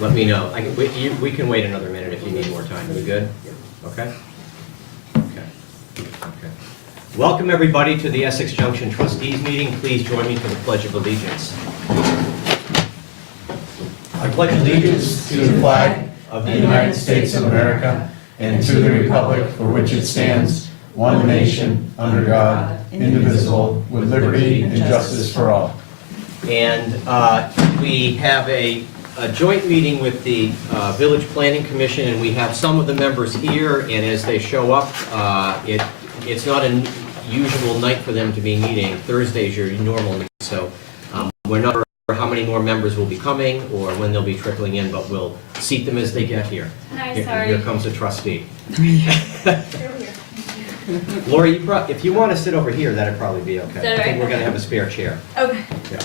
let me know. We can wait another minute if you need more time. We good? Okay? Okay. Welcome, everybody, to the Essex Junction Trustees meeting. Please join me for the Pledge of Allegiance. I pledge allegiance to the flag of the United States of America and to the republic for which it stands, one nation, under God, indivisible, with liberty and justice for all. And we have a joint meeting with the Village Planning Commission, and we have some of the members here, and as they show up, it's not a usual night for them to be meeting. Thursday's your normal night, so we're not sure how many more members will be coming or when they'll be trickling in, but we'll seat them as they get here. Hi, Here comes a trustee. Lori, if you want to sit over here, that'd probably be okay. Is that I think right? we're going to have a spare chair. Okay. Yeah.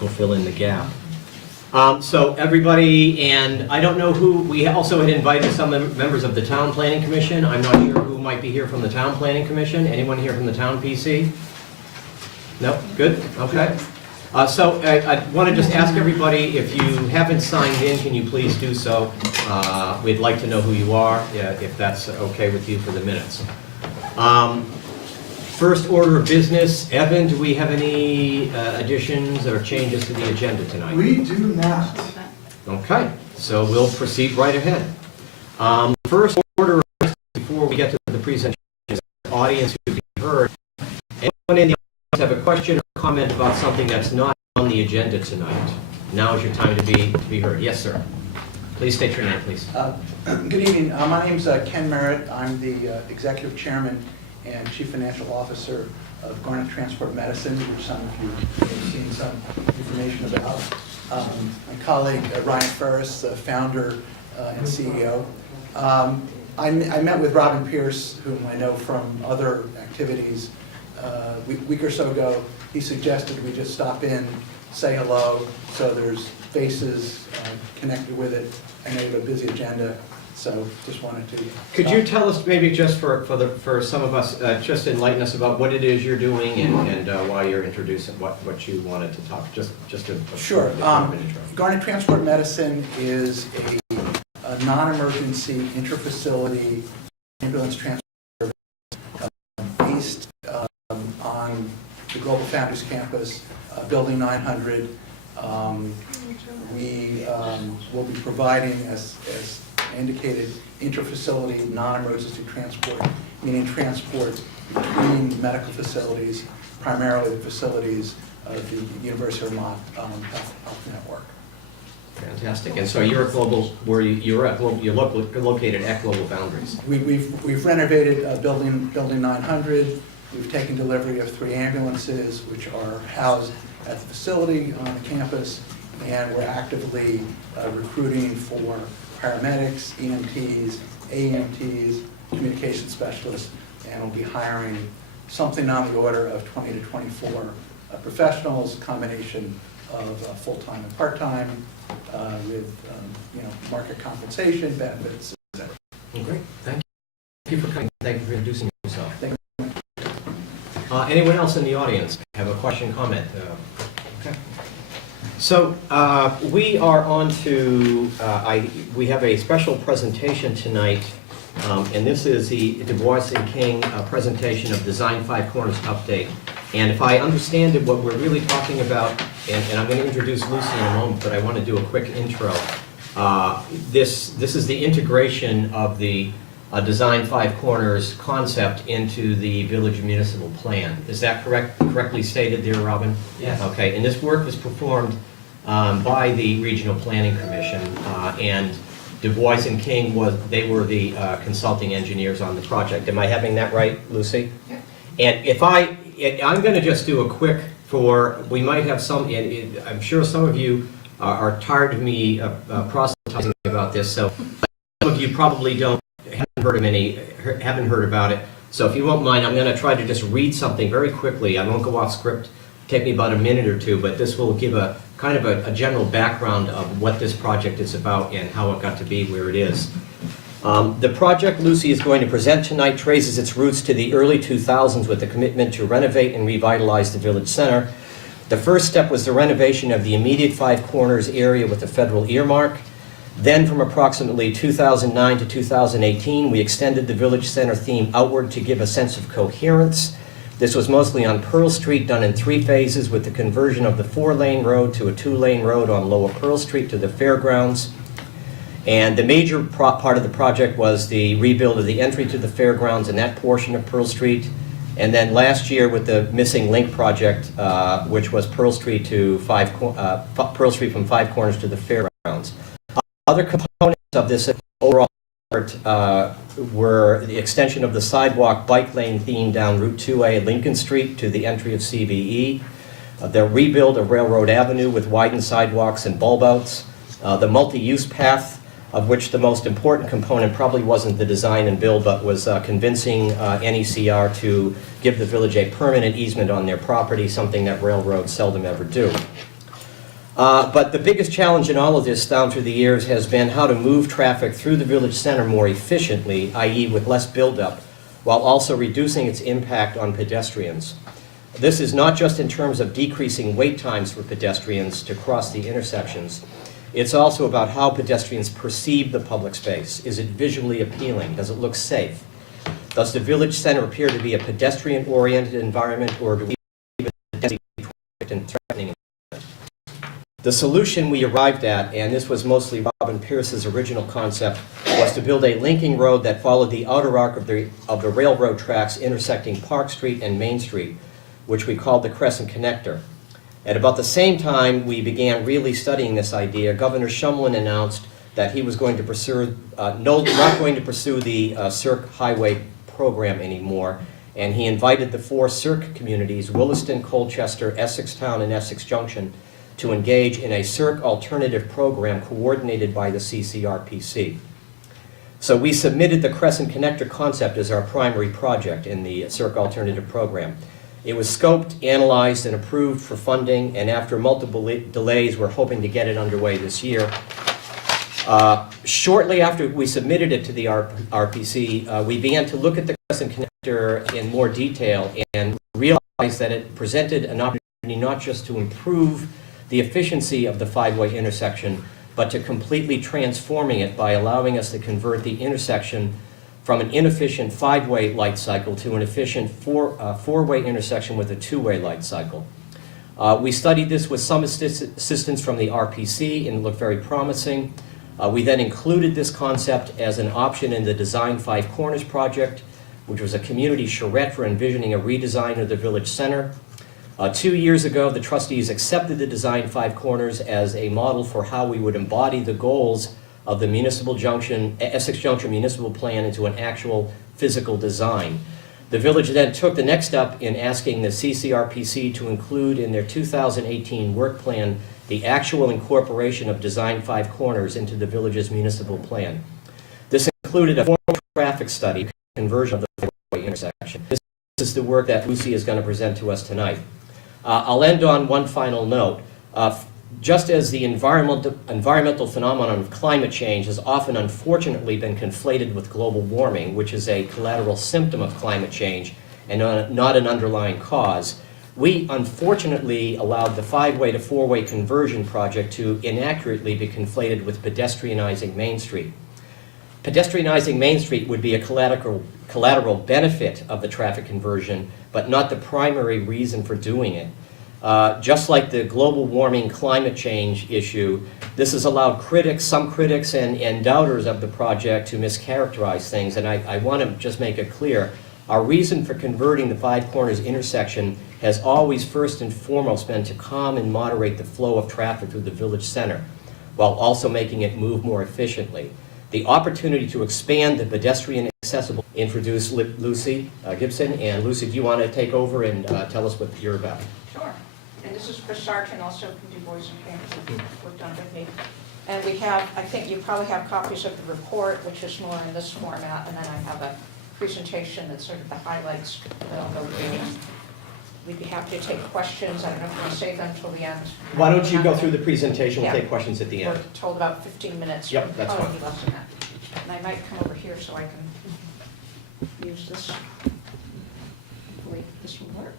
We'll fill in the gap. So everybody, and I don't know who, we also had invited some members of the Town Planning Commission. I'm not sure who might be here from the Town Planning Commission. Anyone here from the Town PC? No? Good? Okay. So I want to just ask everybody, if you haven't signed in, can you please do so? We'd like to know who you are, if that's okay with you for the minutes. First order of business, Evan, do we have any additions or changes to the agenda tonight? We do not. Okay, so we'll proceed right ahead. First order of business, before we get to the presentation, audience to be heard. Anyone in the audience have a question or comment about something that's not on the agenda tonight? Now is your time to be heard. Yes, sir. Please state your name, please. Good evening. My name's Ken Merritt. I'm the Executive Chairman and Chief Financial Officer of Garnet Transport Medicine, which some of you have seen some information about. My colleague Ryan Ferris, the founder and CEO. I met with Robin Pierce, whom I know from other activities, a week or so ago. He suggested we just stop in, say hello, so there's faces connected with it. I know you have a busy agenda, so just wanted to. Could you tell us, maybe just for some of us, just enlighten us about what it is you're doing and why you're introducing what you wanted to talk, just a Sure. intro. Garnet Transport Medicine is a non-emergency intra-facility ambulance transport service based on the Global Foundries campus, Building 900. We will be providing, as indicated, intra-facility non-emergency transport, meaning transport between medical facilities, primarily the facilities of the University of Vermont Health Network. Fantastic. And so you're at Global, you're located at Global Foundries. We've renovated Building 900. We've taken delivery of 3 ambulances, which are housed at the facility on the campus, and we're actively recruiting for paramedics, EMTs, AEMTs, communication specialists, and we'll be hiring something on the order of 20 to 24 professionals, a combination of full-time and part-time, with market compensation, benefits, etc. Great. Thank you for coming. Thank you for introducing yourself. Thank Anyone else in the audience have a question, comment? Okay. So we are on to, we have a special presentation tonight, and this is the Du Bois and King presentation of Design 5 Corners update. And if I understand it, what we're really talking about, and I'm going to introduce Lucy in a moment, but I want to do a quick intro. This is the integration of the Design 5 Corners concept into the village municipal plan. Is that correctly stated there, Robin? Yes. Okay, and this work was performed by the Regional Planning Commission, and Du Bois and King were the consulting engineers on the project. Am I having that right, Lucy? Yeah. And I'm going to just do a quick we might have some, I'm sure some of you are tired of me proselytizing about this, so some of you probably haven't heard about it. So if you won't mind, I'm going to try to just read something very quickly. I won't go off script. Take me about a minute or two, but this will give a kind of a general background of what this project is about and how it got to be where it is. The project Lucy is going to present tonight traces its roots to the early 2000s with a commitment to renovate and revitalize the village center. The first step was the renovation of the immediate Five Corners area with a federal earmark. Then from approximately 2009 to 2018, we extended the Village Center theme outward to give a sense of coherence. This was mostly on Pearl Street, done in 3 phases, with the conversion of the 4-lane road to a 2-lane road on Lower Pearl Street to the fairgrounds. And the major part of the project was the rebuild of the entry to the fairgrounds in that portion of Pearl Street. And then last year with the Missing Link project, which was Pearl Street to Pearl Street from 5 Corners to the fairgrounds. Other components of this overall effort were the extension of the sidewalk bike lane theme down Route 2A Lincoln Street to the entry of CBE, the rebuild of Railroad Avenue with widened sidewalks and bulb outs, the multi-use path, of which the most important component probably wasn't the design and build, but was convincing NECR to give the village a permanent easement on their property, something that railroads seldom ever do. But the biggest challenge in all of this down through the years has been how to move traffic through the village center more efficiently, i.e. with less buildup, while also reducing its impact on pedestrians. This is not just in terms of decreasing wait times for pedestrians to cross the intersections. It's also about how pedestrians perceive the public space. Is it visually appealing? Does it look safe? Does the village center appear to be a pedestrian-oriented environment, or do we even and threatening? The solution we arrived at, and this was mostly Robin Pierce's original concept, was to build a linking road that followed the outer arc of the railroad tracks intersecting Park Street and Main Street, which we called the Crescent Connector. At about the same time we began really studying this idea, Governor Shumlin announced that he was going to pursue, not going to pursue the Cirque Highway program anymore, and he invited the 4 Cirque communities, Williston, Colchester, Essex Town, and Essex Junction, to engage in a Cirque alternative program coordinated by the CCRPC. So we submitted the Crescent Connector concept as our primary project in the Cirque alternative program. It was scoped, analyzed, and approved for funding, and after multiple delays, we're hoping to get it underway this year. Shortly after we submitted it to the RPC, we began to look at the Crescent Connector in more detail and realized that it presented an opportunity not just to improve the efficiency of the 5-way intersection, but to completely transforming it by allowing us to convert the intersection from an inefficient 5-way light cycle to an efficient 4-way intersection with a 2-way light cycle. We studied this with some assistance from the RPC, and it looked very promising. We then included this concept as an option in the Design 5 Corners project, which was a community charrette for envisioning a redesign of the village center. 2 years ago, the trustees accepted the Design 5 Corners as a model for how we would embody the goals of the Essex Junction Municipal Plan into an actual physical design. The village then took the next step in asking the CCRPC to include in their 2018 work plan the actual incorporation of Design 5 Corners into the village's municipal plan. This included a formal traffic study, conversion of the 5-way intersection. This is the work that Lucy is going to present to us tonight. I'll end on one final note. Just as the environmental phenomenon of climate change has often unfortunately been conflated with global warming, which is a collateral symptom of climate change and not an underlying cause, we unfortunately allowed the 5-way to 4-way conversion project to inaccurately be conflated with pedestrianizing Main Street. Pedestrianizing Main Street would be a collateral benefit of the traffic conversion, but not the primary reason for doing it. Just like the global warming climate change issue, this has allowed some critics and doubters of the project to mischaracterize things, and I want to just make it clear. Our reason for converting the 5 Corners intersection has always first and foremost been to calm and moderate the flow of traffic through the village center, while also making it move more efficiently. The opportunity to expand the pedestrian accessible introduce Lucy Gibson. And Lucy, do you want to take over and tell us what you're about? Sure. And this is Chris Sargent, also from Du Bois and Camden, worked on with me. And we have, I think you probably have copies of the report, which is more in this format, and then I have a presentation that's sort of the highlights that I'll go through. We'd be happy to take questions. I don't know if you want to save them until the end. Why don't you go through the presentation? We'll take questions at the end. We're told about 15 minutes. Yep, that's probably fine. less than that. And I might come over here so I can use this. Hopefully this will work.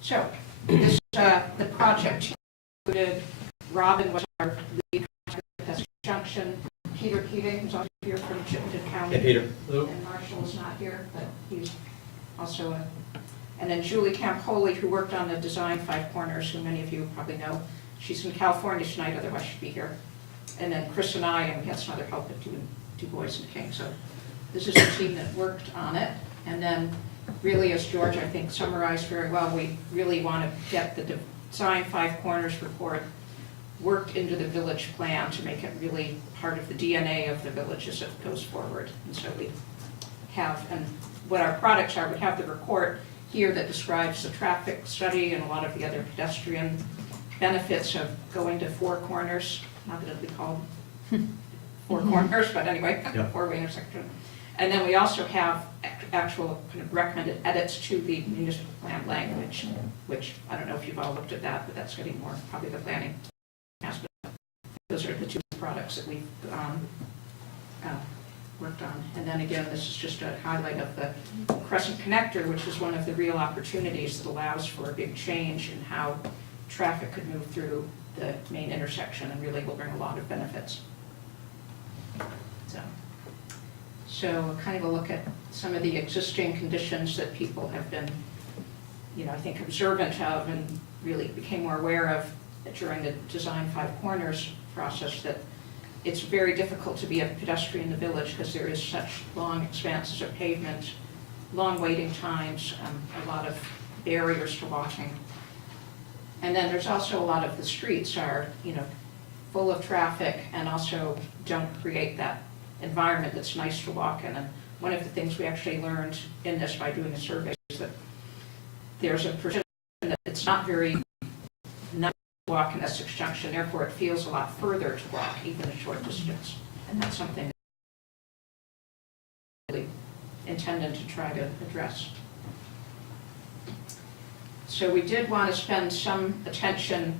So, this, the project included, Robin was our lead Peter. And Marshall is not here, but he's also a, and then Julie Campoli, who worked on the design Five Corners, who many of you probably know. She's in California tonight, otherwise she'd be here. And then Chris and I, and we had some other help at Du Bois and King. So this is the team that worked on it. And then really, as George, I think, summarized very well, we really want to get the design Five Corners report worked into the village plan to make it really part of the DNA of the village as it goes forward. And so we have, and what our products are, we have the report here that describes the traffic study and a lot of the other pedestrian benefits of going to Four Corners, not that it'll be called Four Corners, but anyway, Yeah. four-way intersection. And then we also have actual kind of recommended edits to the municipal plan language, which I don't know if you've all looked at that, but that's getting more probably the planning aspect. Those are the two products that we've worked on. And then again, this is just a highlight of the Crescent Connector, which is one of the real opportunities that allows for a big change in how traffic could move through the main intersection and really will bring a lot of benefits. So kind of a look at some of the existing conditions that people have been, I think observant of and really became more aware of during the Design Five Corners process, that it's very difficult to be a pedestrian in the village because there is such long expanses of pavement, long waiting times, a lot of barriers to walking. And then there's also a lot of the streets are, full of traffic and also don't create that environment that's nice to walk in. And one of the things we actually learned in this by doing a survey is that there's a perception that it's not very nice to walk in Essex Junction, therefore it feels a lot further to walk, even a short distance. And that's something that we really intended to try to address. So we did want to spend some attention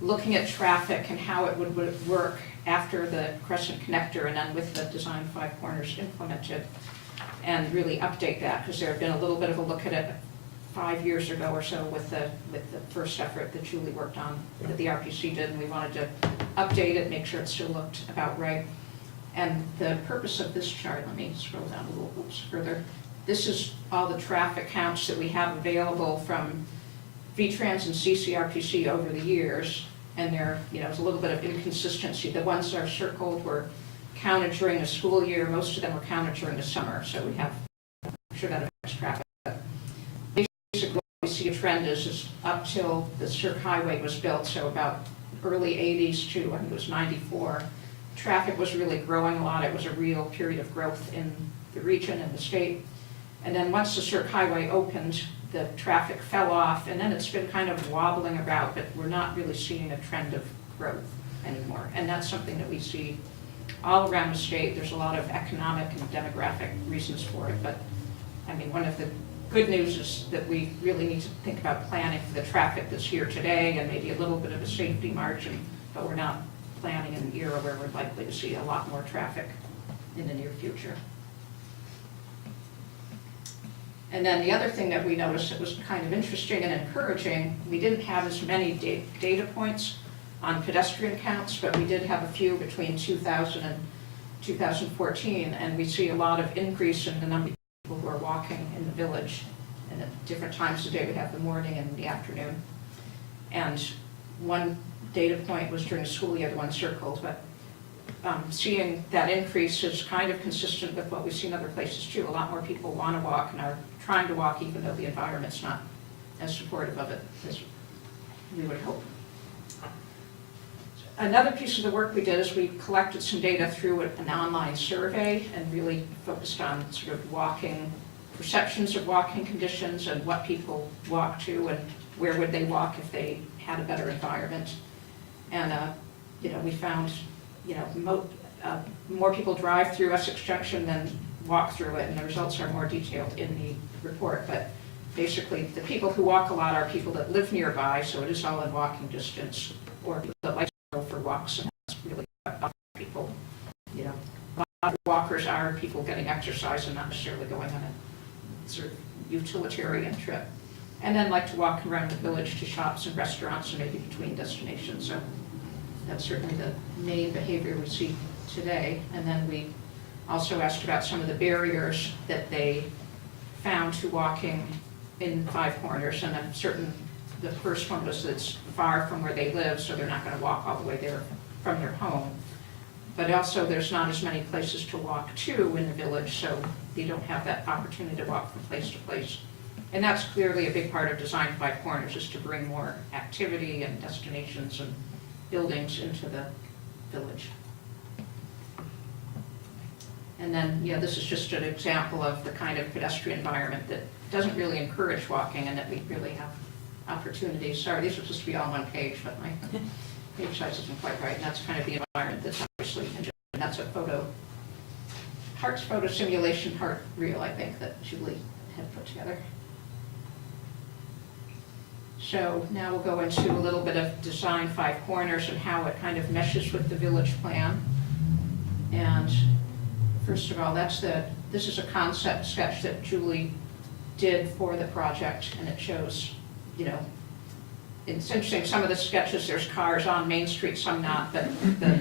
looking at traffic and how it would work after the Crescent Connector and then with the Design Five Corners implemented, and really update that, because there had been a little bit of a look at it 5 years ago or so with the first effort that Julie worked on, that the RPC did, and we wanted to update it, make sure it still looked about right. And the purpose of this chart, let me scroll down a little further. This is all the traffic counts that we have available from VTrans and CCRPC over the years. And there, there's a little bit of inconsistency. The ones that are circled were counted during the school year. Most of them were counted during the summer. So we have, I'm sure that affects traffic. But basically, what we see a trend is up till the Cirque Highway was built, so about early 80s to, I think it was 94, traffic was really growing a lot. It was a real period of growth in the region and the state. And then once the Cirque Highway opened, the traffic fell off, and then it's been kind of wobbling about, but we're not really seeing a trend of growth anymore. And that's something that we see all around the state. There's a lot of economic and demographic reasons for it, but I mean, one of the good news is that we really need to think about planning for the traffic that's here today and maybe a little bit of a safety margin, but we're not planning in an era where we're likely to see a lot more traffic in the near future. And then the other thing that we noticed that was kind of interesting and encouraging, we didn't have as many data points on pedestrian counts, but we did have a few between 2000 and 2014, and we see a lot of increase in the number of people who are walking in the village. And at different times of the day, we have the morning and the afternoon. And one data point was during the school year, the one circled, but seeing that increase is kind of consistent with what we see in other places too. A lot more people want to walk and are trying to walk, even though the environment's not as supportive of it as we would hope. Another piece of the work we did is we collected some data through an online survey and really focused on sort of walking, perceptions of walking conditions and what people walk to and where would they walk if they had a better environment. And we found more people drive through Essex Junction than walk through it, and the results are more detailed in the report. But basically, the people who walk a lot are people that live nearby, so it is all in walking distance, or people that like to go for walks, and that's really what people, a lot of walkers are people getting exercise and not necessarily going on a sort of utilitarian trip. And then like to walk around the village to shops and restaurants and maybe between destinations. So that's certainly the main behavior we see today. And then we Also asked about some of the barriers that they found to walking in Five Corners, and I'm certain the first one was that it's far from where they live, so they're not going to walk all the way there from their home. But also, there's not as many places to walk to in the village, so you don't have that opportunity to walk from place to place. And that's clearly a big part of Design Five Corners, is to bring more activity and destinations and buildings into the village. And then, yeah, this is just an example of the kind of pedestrian environment that doesn't really encourage walking, and that we really have opportunities. Sorry, these are supposed to be all on one page, but my page size isn't quite right, and that's kind of the environment that's obviously, and that's a photo, Hart's photo simulation, Hart real, I think, that Julie had put together. So now we'll go into a little bit of Design Five Corners and how it kind of meshes with the village plan. And first of all, this is a concept sketch that Julie did for the project, and it shows, you know, it's interesting, some of the sketches, there's cars on Main Street, some not, but the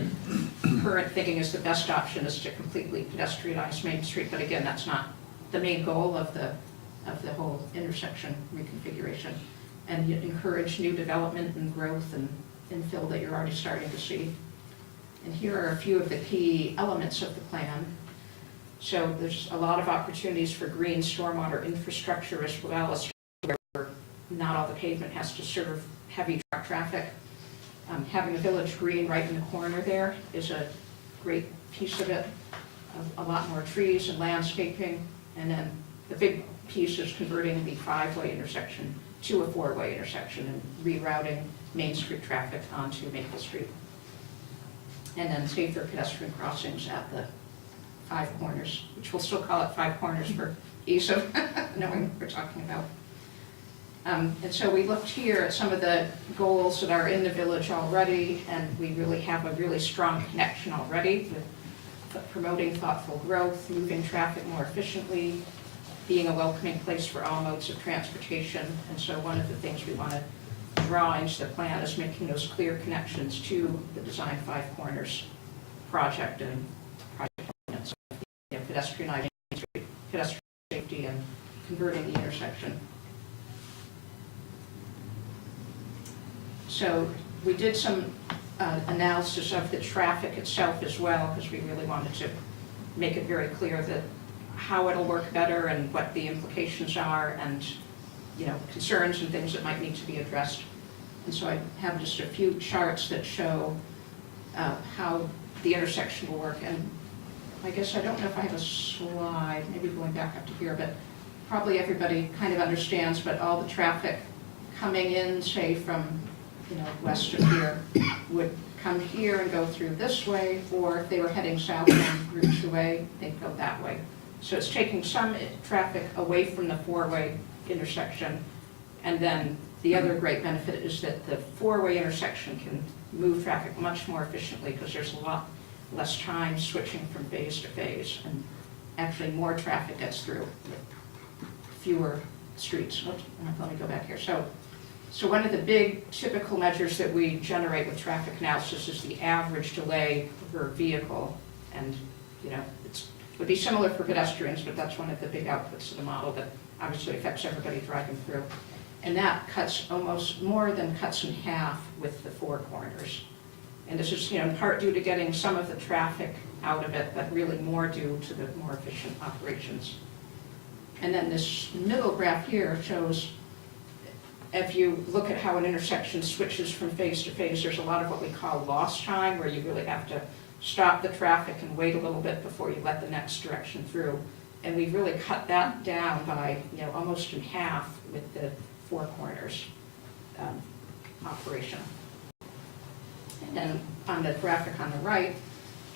current thinking is the best option is to completely pedestrianize Main Street, but again, that's not the main goal of the whole intersection reconfiguration. And you encourage new development and growth and infill that you're already starting to see. And here are a few of the key elements of the plan. So there's a lot of opportunities for green stormwater infrastructure, as well as where not all the pavement has to serve heavy truck traffic. Having a village green right in the corner there is a great piece of it. A lot more trees and landscaping. And then the big piece is converting the five-way intersection to a four-way intersection and rerouting Main Street traffic onto Maple Street. And then safer pedestrian crossings at the Five Corners, which we'll still call it Five Corners for ease of knowing what we're talking about. And so we looked here at some of the goals that are in the village already, and we really have a really strong connection already with promoting thoughtful growth, moving traffic more efficiently, being a welcoming place for all modes of transportation. And so one of the things we want to draw into the plan is making those clear connections to the Design Five Corners project and project elements of, you know, pedestrianizing, pedestrian safety, and converting the intersection. So we did some analysis of the traffic itself as well, because we really wanted to make it very clear that how it'll work better and what the implications are, and, you know, concerns and things that might need to be addressed. And so I have just a few charts that show how the intersection will work. And I guess I don't know if I have a slide, maybe going back up to here, but probably everybody kind of understands, but all the traffic coming in, say from, you know, west of here, would come here and go through this way, or if they were heading south on Route 2A, they'd go that way. So it's taking some traffic away from the four-way intersection, and then the other great benefit is that the four-way intersection can move traffic much more efficiently, because there's a lot less time switching from phase to phase, and actually more traffic gets through with fewer streets. Oops, let me go back here. So one of the big typical measures that we generate with traffic analysis is the average delay per vehicle, and, you know, it would be similar for pedestrians, but that's one of the big outputs of the model that obviously affects everybody driving through. And that cuts almost more than cuts in half with the Four Corners. And this is, you know, in part due to getting some of the traffic out of it, but really more due to the more efficient operations. And then this middle graph here shows, if you look at how an intersection switches from phase to phase, there's a lot of what we call lost time, where you really have to stop the traffic and wait a little bit before you let the next direction through. And we've really cut that down by, you know, almost in half with the Four Corners operation. And then on the graphic on the right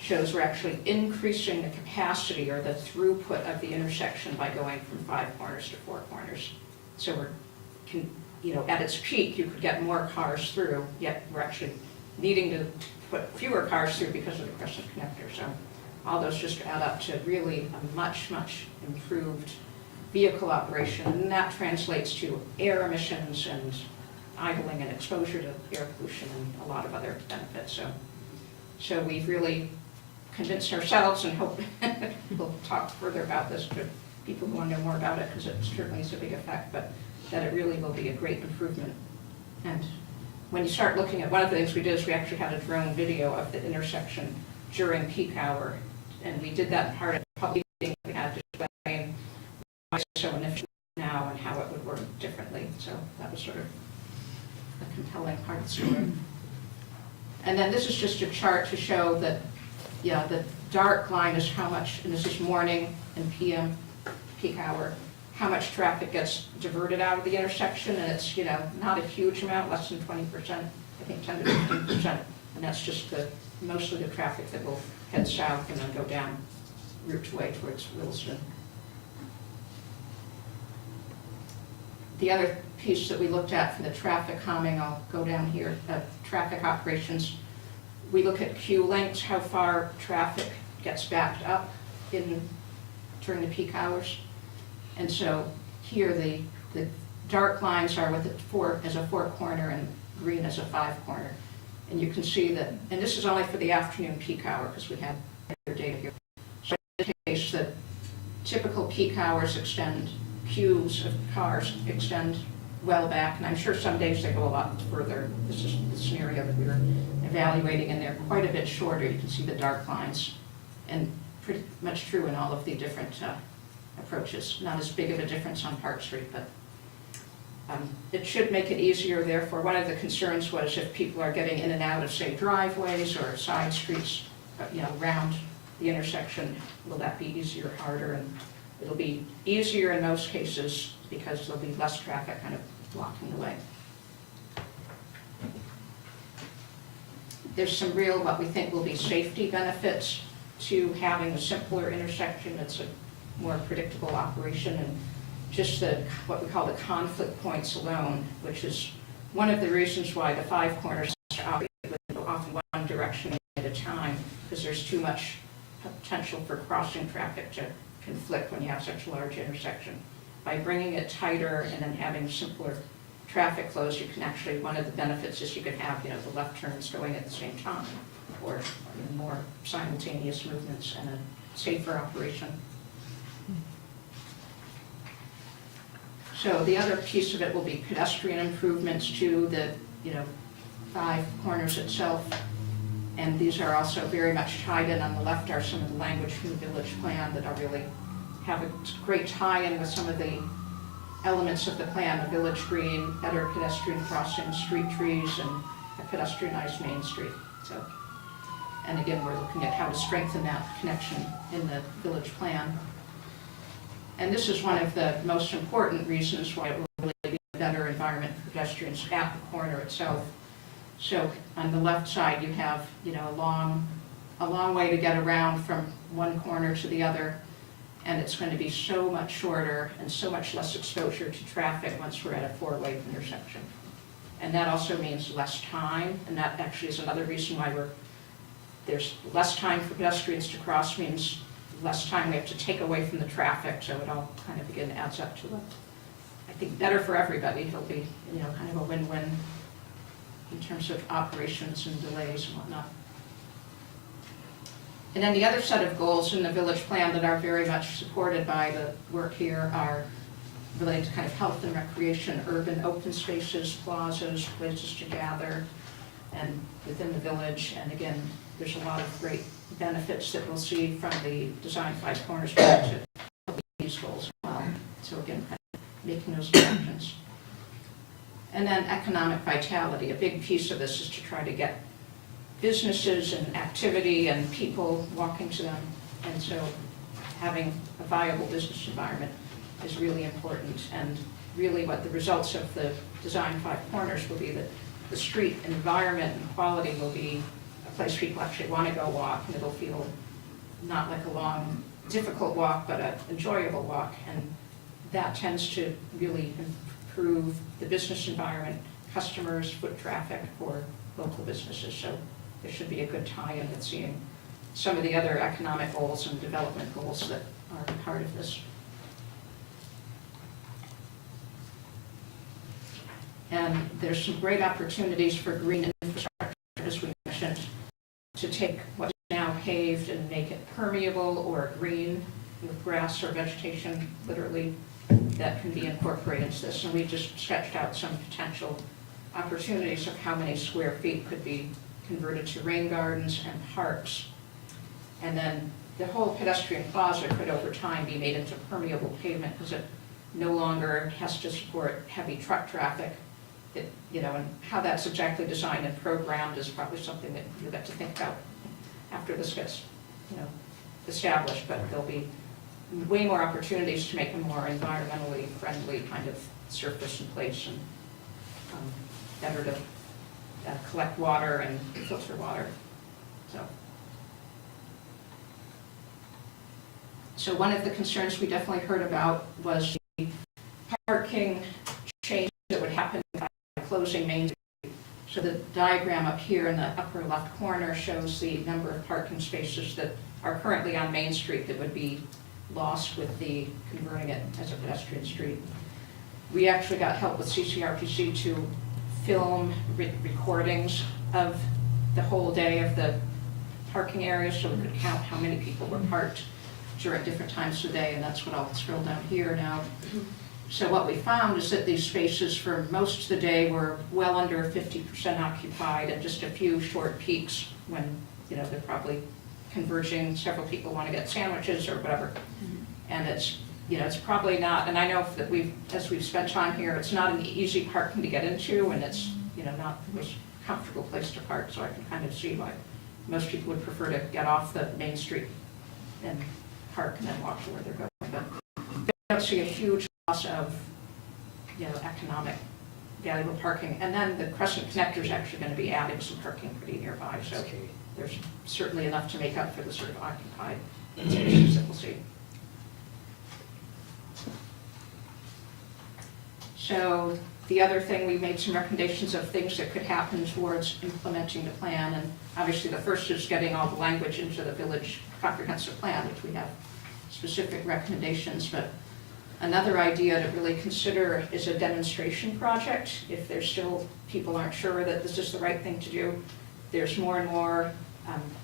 shows we're actually increasing the capacity, or the throughput of the intersection, by going from Five Corners to Four Corners. So we're, you know, at its peak, you could get more cars through, yet we're actually needing to put fewer cars through because of the Crescent Connector. So all those just add up to really a much, much improved vehicle operation, and that translates to air emissions and idling and exposure to air pollution and a lot of other benefits. So we've really convinced ourselves and hope we'll talk further about this to people who want to know more about it, because it certainly is a big effect, but that it really will be a great improvement. And when you start looking at, one of the things we did is we actually had a drone video of the intersection during peak hour, and we did that part of the public meeting we had to explain why it's so inefficient now and how it would work differently. So that was sort of a compelling part of the story. And then this is just a chart to show that, yeah, the dark line is how much, and this is morning and PM, peak hour, how much traffic gets diverted out of the intersection, and it's, you know, not a huge amount, less than 20%, I think 10 to 15%, and that's just mostly the traffic that will head south and then go down Route way towards Williston. The other piece that we looked at for the traffic calming, I'll go down here, traffic operations. We look at queue lengths, how far traffic gets backed up during the peak hours. And so here the dark lines are with it as a 4-corner and green as a 5-corner. And you can see that, and this is only for the afternoon peak hour because we have other data here. So in this case, that typical peak hours extend, queues of cars extend well back, and I'm sure some days they go a lot further. This is the scenario that we were evaluating, and they're quite a bit shorter. You can see the dark lines, and pretty much true in all of the different approaches. Not as big of a difference on Park Street, but it should make it easier. Therefore, one of the concerns was if people are getting in and out of, say, driveways or side streets, you know, around the intersection, will that be easier or harder? And it'll be easier in most cases because there'll be less traffic kind of blocking the way. There's some real, what we think will be safety benefits to having a simpler intersection. It's a more predictable operation, and just what we call the conflict points alone, which is one of the reasons why the 5 corners operate often one direction at a time, because there's too much potential for crossing traffic to conflict when you have such a large intersection. By bringing it tighter and then having simpler traffic flows, you can actually, one of the benefits is you could have, you know, the left turns going at the same time, or more simultaneous movements and a safer operation. So the other piece of it will be pedestrian improvements to the, you know, 5 corners itself. And these are also very much tied in. On the left are some of the language from the village plan that are really have a great tie-in with some of the elements of the plan, the village green, better pedestrian crossings, street trees, and a pedestrianized Main Street. So, and again, we're looking at how to strengthen that connection in the village plan. And this is one of the most important reasons why it will really be a better environment for pedestrians at the corner itself. So on the left side, you have, you know, a long way to get around from one corner to the other, and it's going to be so much shorter and so much less exposure to traffic once we're at a 4-way intersection. And that also means less time, and that actually is another reason why there's less time for pedestrians to cross, means less time we have to take away from the traffic, so it all kind of again adds up to I think better for everybody. It'll be, you know, kind of a win-win in terms of operations and delays and whatnot. And then the other set of goals in the village plan that are very much supported by the work here are related to kind of health and recreation, urban open spaces, plazas, places to gather, and within the village. And again, there's a lot of great benefits that we'll see from the Design 5 Corners project to these goals as well. So again, kind of making those connections. And then economic vitality. A big piece of this is to try to get businesses and activity and people walking to them. And so having a viable business environment is really important. And really what the results of the Design 5 Corners will be that the street environment and quality will be a place people actually want to go walk, and it'll feel not like a long, difficult walk, but an enjoyable walk. And that tends to really improve the business environment, customers, foot traffic for local businesses. So there should be a good tie-in with seeing some of the other economic goals and development goals that are part of this. And there's some great opportunities for green infrastructure, as we mentioned, to take what's now paved and and make it permeable or green with grass or vegetation, literally, that can be incorporated into this. And we just sketched out some potential opportunities of how many square feet could be converted to rain gardens and parks. And then the whole pedestrian plaza could over time be made into permeable pavement because it no longer has to support heavy truck traffic. It, you know, and how that's exactly designed and programmed is probably something that you'll get to think about after this gets, you know, established, but there'll be way more opportunities to make a more environmentally friendly kind of surface and place, and better to collect water and filter water. So one of the concerns we definitely heard about was the parking change that would happen by closing Main Street. So the diagram up here in the upper left corner shows the number of parking spaces that are currently on Main Street that would be lost with the converting it as a pedestrian street. We actually got help with CCRPC to film recordings of the whole day of the parking area, so we could count how many people were parked during different times of the day, and that's what I'll scroll down here now. So what we found is that these spaces for most of the day were well under 50% occupied, and just a few short peaks when, you know, they're probably converging, several people want to get sandwiches or whatever. And it's, you know, it's probably not, and I know that as we've spent time here, it's not an easy parking to get into, and it's, you know, not the most comfortable place to park, so I can kind of see why most people would prefer to get off the Main Street and park and then walk to where they're going. But they don't see a huge loss of, you know, economic valuable parking. And then the Crescent Connector is actually going to be adding some parking pretty nearby, so there's certainly enough to make up for the sort of occupied spaces that we'll see. So the other thing, we made some recommendations of things that could happen towards implementing the plan, and obviously the first is getting all the language into the village comprehensive plan, which we have specific recommendations, but another idea to really consider is a demonstration project. If there's still, people aren't sure that this is the right thing to do, there's more and more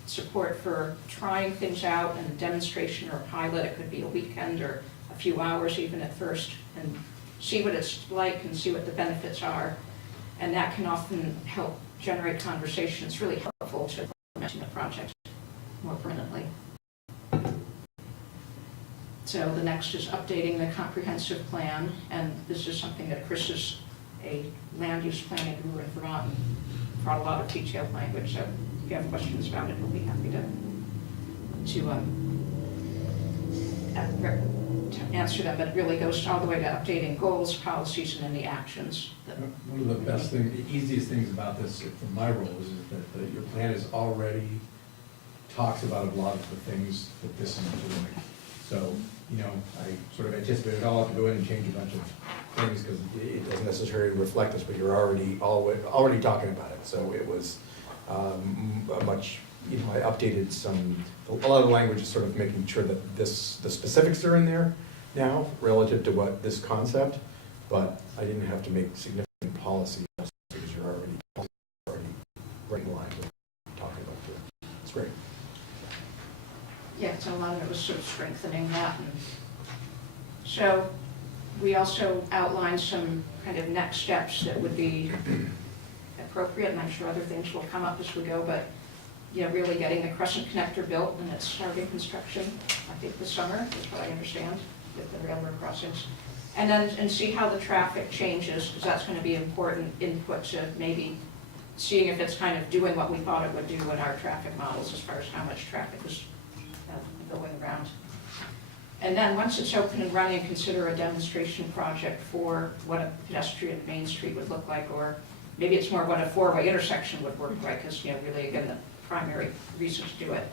support for trying things out, and a demonstration or a pilot, it could be a weekend or a few hours even at first, and see what it's like and see what the benefits are. And that can often help generate conversation. It's really helpful to implementing the project more permanently. So the next is updating the comprehensive plan, and this is something that Chris is a land use planning guru in Vermont and brought a lot of detailed language, so if you have questions about it, we'll be happy to answer them, but it really goes all the way to updating goals, policies, and then the actions. One of the best things, the easiest things about this, from my role, is that your plan is already talks about a lot of the things that this is doing. So, you know, I sort of anticipated, I'll have to go in and change a bunch of things because it doesn't necessarily reflect this, but you're already talking about it. So it was a much, you know, I updated a lot of the language is sort of making sure that the specifics are in there now relative to what this concept, but I didn't have to make significant policy because you're already right in line with talking about it. It's great. Yeah, so a lot of it was sort of strengthening that. And so we also outlined some kind of next steps that would be appropriate, and I'm sure other things will come up as we go, but you know, really getting the Crescent Connector built, and it's starting construction, I think this summer, is what I understand, with the railroad crossings. And then see how the traffic changes, because that's going to be important input to maybe seeing if it's kind of doing what we thought it would do in our traffic models as far as how much traffic is going around. And then once it's open and running, consider a demonstration project for what a pedestrian Main Street would look like, or maybe it's more what a four-way intersection would work like, because, you know, really, again, the primary reason to do it.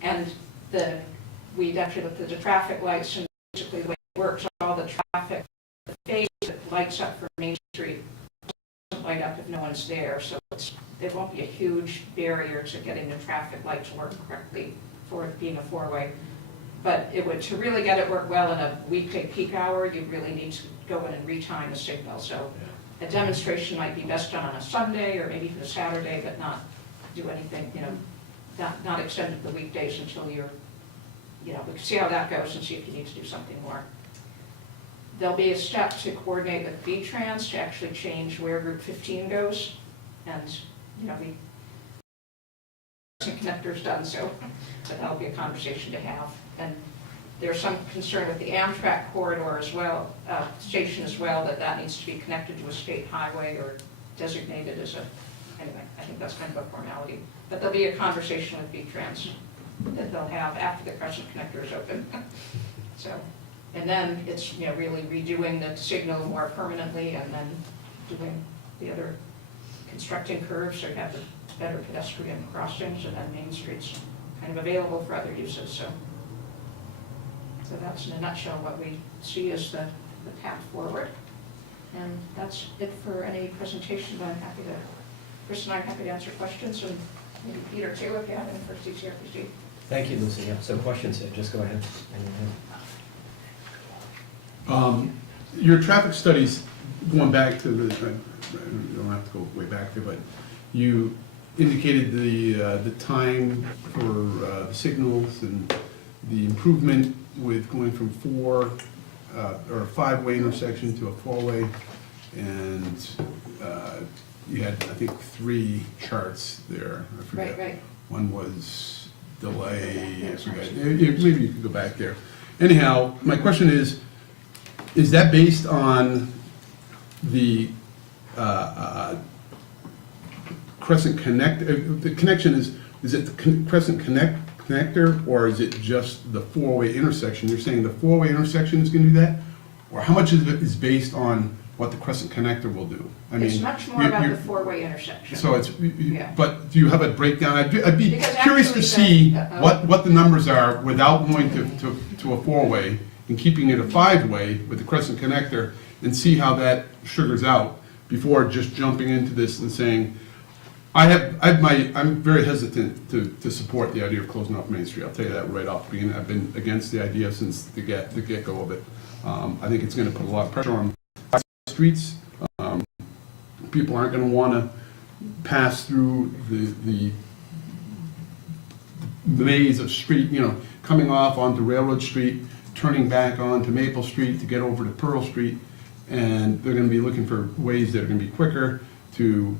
And we actually looked at the traffic lights, and basically the way it works, all the traffic, the phase that lights up for Main Street doesn't light up if no one's there, so it won't be a huge barrier to getting the traffic light to work correctly for it being a four-way. But it would, to really get it work well in a weekday peak hour, you really need to go in and retime the signal. So a demonstration might be best done on a Sunday or maybe even a Saturday, but not do anything, you know, not extended the weekdays until you're, we can see how that goes and see if you need to do something more. There'll be a step to coordinate with V-Trans to actually change where Route 15 goes, and, connector's done, so, but that'll be a conversation to have. And there's some concern with the Amtrak corridor as well, station as well, that needs to be connected to a state highway or designated as anyway, I think that's kind of a formality. But there'll be a conversation with V-Trans that they'll have after the Crescent Connector is open. So, and then it's, really redoing the signal more permanently and then doing the other, constructing curves so you have the better pedestrian crossings, and then Main Street's kind of available for other uses, so that's in a nutshell what we see as the path forward. And that's it for any presentation, but Chris and I are happy to answer questions, and maybe Peter too, if you have any for CCRPC. Thank you, Lucy. Yeah, so questions, just go ahead. Your traffic studies, going back to the, you don't have to go way back there, but you indicated the time for signals and the improvement with going from or a 5-way intersection to a 4-way, and you had, I think, 3 charts there. I forget. Right. One was delay, I forget. Maybe you could go back there. Anyhow, my question is that based on the Crescent Connect, the connection is it the Crescent connector, or is it just the 4-way intersection? You're saying the 4-way intersection is gonna do that? Or how much of it is based on what the Crescent connector will do? I mean, It's much more about the 4-way intersection. so it's, Yeah. but do you have a breakdown? I'd be Because curious to actually see the- what the numbers are without going to a 4-way and keeping it a 5-way with the Crescent connector, and see how that sugars out before just jumping into this and saying, I'm very hesitant to support the idea of closing off Main Street. I'll tell you that right off the beginning. I've been against the idea since the get-go of it. I think it's gonna put a lot of pressure on streets. People aren't gonna wanna pass through the maze of street, coming off onto Railroad Street, turning back onto Maple Street to get over to Pearl Street, and they're gonna be looking for ways that are gonna be quicker to,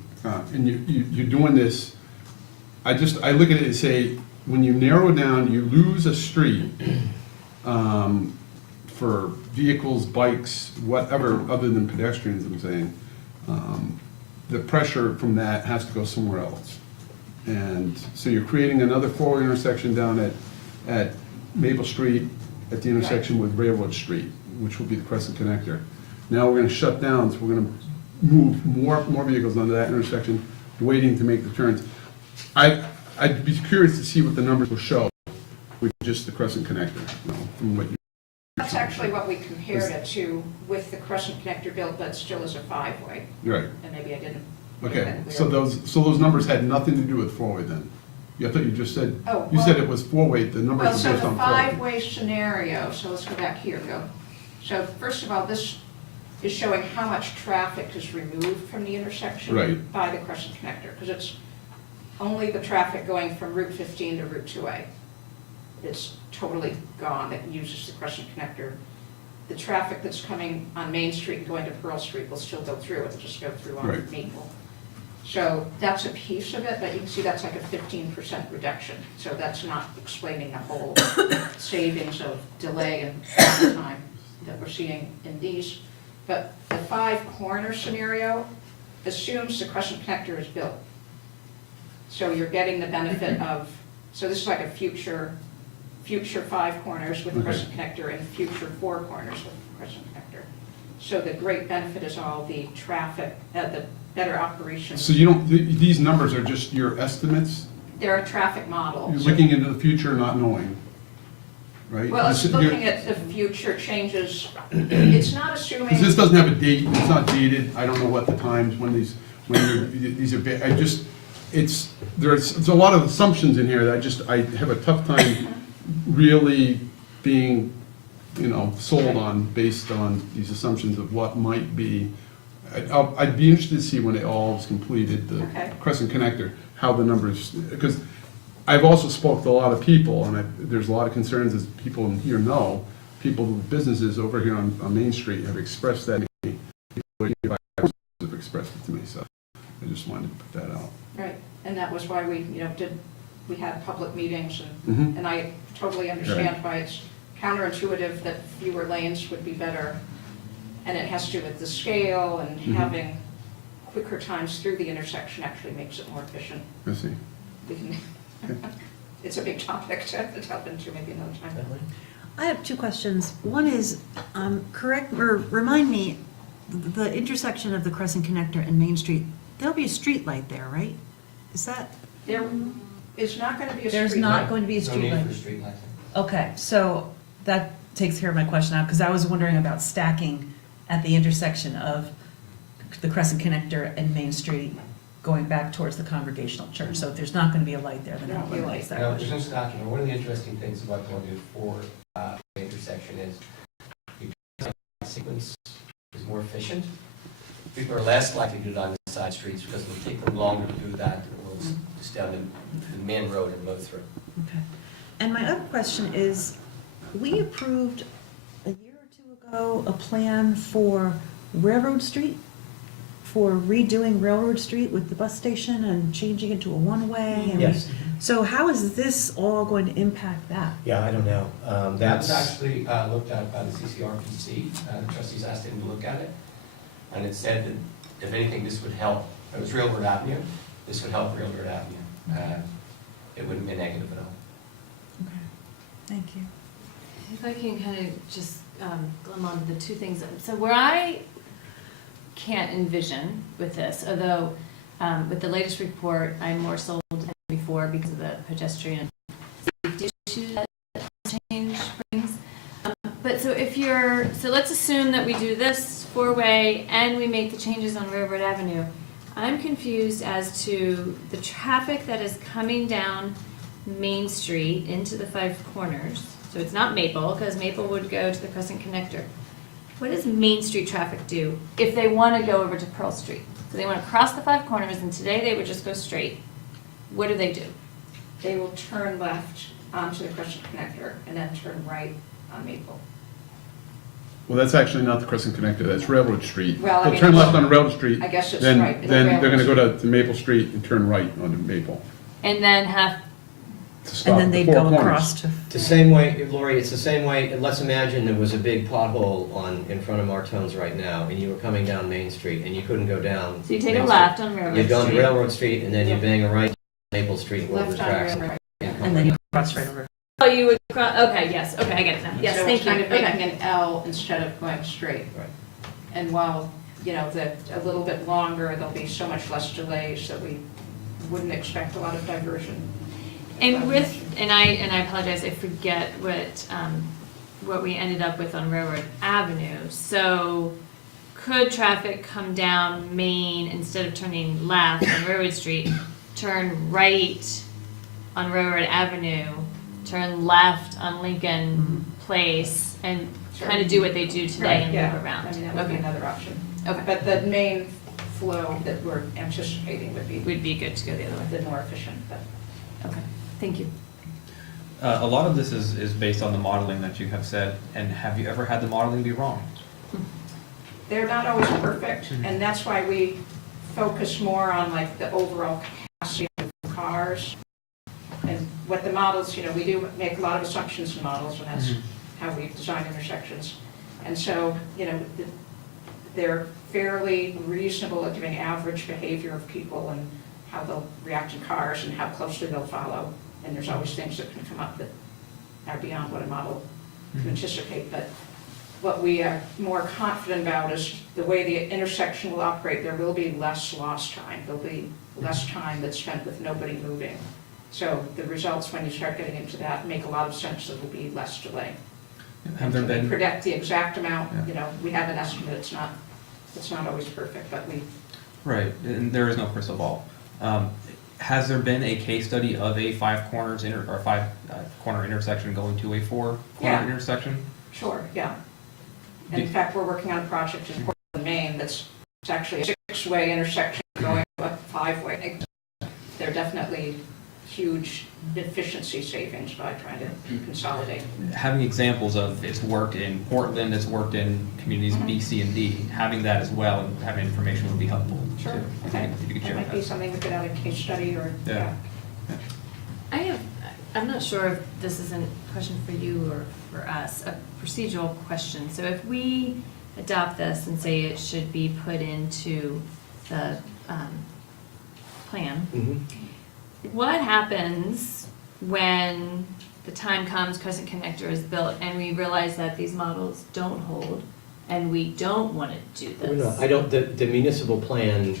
and you're doing this. I look at it and say, when you narrow down, you lose a street for vehicles, bikes, whatever, other than pedestrians, I'm saying, the pressure from that has to go somewhere else. And so you're creating another 4-way intersection down at Maple Street, at the intersection with Railroad Street, which will be the Crescent Connector. Now we're gonna shut down, so we're gonna move more vehicles onto that intersection, waiting to make the turns. I'd be curious to see what the numbers will show with just the Crescent Connector, from what you. That's actually what we compared it to with the Crescent Connector built, but still as a 5-way, Right, and maybe I didn't. make okay, that so clear. those numbers had nothing to do with 4-way then? I thought you just said, Oh, you said well- it was 4-way, the numbers Well, were so based the on 4-way. 5-way scenario, so let's go back here, So first of all, this is showing how much traffic is removed from the intersection Right. by the Crescent Connector, because it's only the traffic going from Route 15 to Route 2A. It's totally gone, that uses the Crescent Connector. The traffic that's coming on Main Street and going to Pearl Street will still go through, it'll just go through on Right. Maple. So that's a piece of it, but you can see that's like a 15% reduction. So that's not explaining the whole savings of delay and travel time that we're seeing in these. But the 5-corner scenario assumes the Crescent Connector is built. So you're getting the benefit of, so this is like a future 5 corners with the Okay. Crescent Connector and future 4 corners with the Crescent Connector. So the great benefit is all the traffic, the better operation. So you don't, these numbers are just your estimates? They're a traffic model. You're looking into the future, not knowing, right? Well, it's You're- looking at the future changes. It's not assuming. Because this doesn't have a date, it's not dated, I don't know what the times, these are, there's a lot of assumptions in here that I have a tough time really being, sold on, based on these assumptions of what might be. I'd be interested to see when it all is completed, the Okay. Crescent Connector, how the numbers, because I've also spoke to a lot of people, and there's a lot of concerns, as people in here know, people with businesses over here on Main Street have expressed that to me. People have expressed it to me, so I just wanted to put that out. Right, and that was why we had public meetings, Mhm. and I totally understand why it's counterintuitive that fewer lanes would be better. And it has to do with the scale, and having quicker times through the intersection actually makes it more efficient. I see. We can, it's a big topic to delve into maybe another time. I have two questions. One is, correct, or remind me, the intersection of the Crescent Connector and Main Street, there'll be a street light there, right? Is that, There is not going to be a street there's not light. going to be a No street need light? for street lighting. Okay, so that takes care of my question now, because I was wondering about stacking at the intersection of the Crescent Connector and Main Street, going back towards the Congregational Church. So if there's not going to be a light there, then There how won't be a eliminates that No, there's question. no stocking. One of the interesting things about going to the intersection is the sequence is more efficient. People are less likely to do it on the side streets because it'll take them longer to do that than it will just down the main road and mow through. Okay. And my other question is, we approved a year or two ago a plan for Railroad Street, for redoing Railroad Street with the bus station and changing it to a one-way. and Yes. So how is this all going to impact that? Yeah, I don't know. That was actually looked at by the CCRPC. The trustees asked him to look at it. And it said that if anything, this would help. It was Railroad Avenue. This would help Railroad Avenue. It wouldn't be negative at all. Okay, thank you. If I can kind of just glom on to the two things. So where I can't envision with this, although with the latest report, I'm more sold than before because of the pedestrian safety issue that change brings. But so so let's assume that we do this four-way and we make the changes on Railroad Avenue. I'm confused as to the traffic that is coming down Main Street into the Five Corners. So it's not Maple, because Maple would go to the Crescent Connector. What does Main Street traffic do if they want to go over to Pearl Street? So they want to cross the Five Corners, and today they would just go straight. What do? They will turn left onto the Crescent Connector and then turn right on Maple. Well, that's actually not the Crescent Connector, that's Railroad Street. Well, I They'll mean, turn left on Railroad Street. I guess it's then- right, the Then they're Railroad gonna go to Maple Street and turn right onto Maple And then have, to And stop then at the they'd Four go Corners. across to, It's the same way, Lori, it's the same way, let's imagine there was a big pothole in front of Martone's right now, and you were coming down Main Street, and you couldn't go down. so you take Main a Street. left on Railroad You'd go on Street. Railroad Street, and then you bang a right to Maple Street and go over Left the on tracks. Railroad. and then you cross right over. Oh, you would, okay, yes, okay, I get it now. Yes, So thank it's you. kind of making Okay. an L instead of going straight. Right. And while, a little bit longer, there'll be so much less delays that we wouldn't expect a lot of diversion. And I apologize, I forget what we ended up with on Railroad Avenue. So could traffic come down Main instead of turning left on Railroad Street, turn right on Railroad Avenue, turn left on Lincoln Place, and kind of do what they do today and Yeah. loop around? I mean, that would be Okay. another option. Okay. But the main flow that we're anticipating would be Would be good to go the other way. the more efficient, but. Okay, thank you. A lot of this is based on the modeling that you have said, and have you ever had the modeling be wrong? They're not always perfect, and that's why we focus more on like the overall capacity of cars. And what the models, we do make a lot of assumptions in models, and that's how we design intersections. And so, they're fairly reasonable at giving average behavior of people and how they'll react in cars and how closely they'll follow. And there's always things that can come up that are beyond what a model can anticipate. But what we are more confident about is the way the intersection will operate. There will be less lost time. There'll be less time that's spent with nobody moving. So the results, when you start getting into that, make a lot of sense. There will be less delay. Have there We been, predict the exact amount, Yeah. we have an estimate. It's not always perfect, but we, right, and there is no crystal ball. Has there been a case study of a five corner intersection going to a four corner Yeah. intersection? sure, yeah. And in fact, we're working on a project in Portland, Maine, it's actually a 6-way intersection going to a 5-way. They're definitely huge efficiency savings by trying to consolidate. Having examples of it's worked in Portland, it's worked in communities B, C, and D, having that as well and having information would be helpful. Sure. too. Okay. If you could That share might be that. something we could have a case study or, Yeah. I'm not sure if this is a question for you or for us, a procedural question. So if we adopt this and say it should be put into the plan, Mhm. what happens when the time comes, Crescent Connector is built, and we realize that these models don't hold, and we don't want to do We're not, this? I don't, the municipal plan,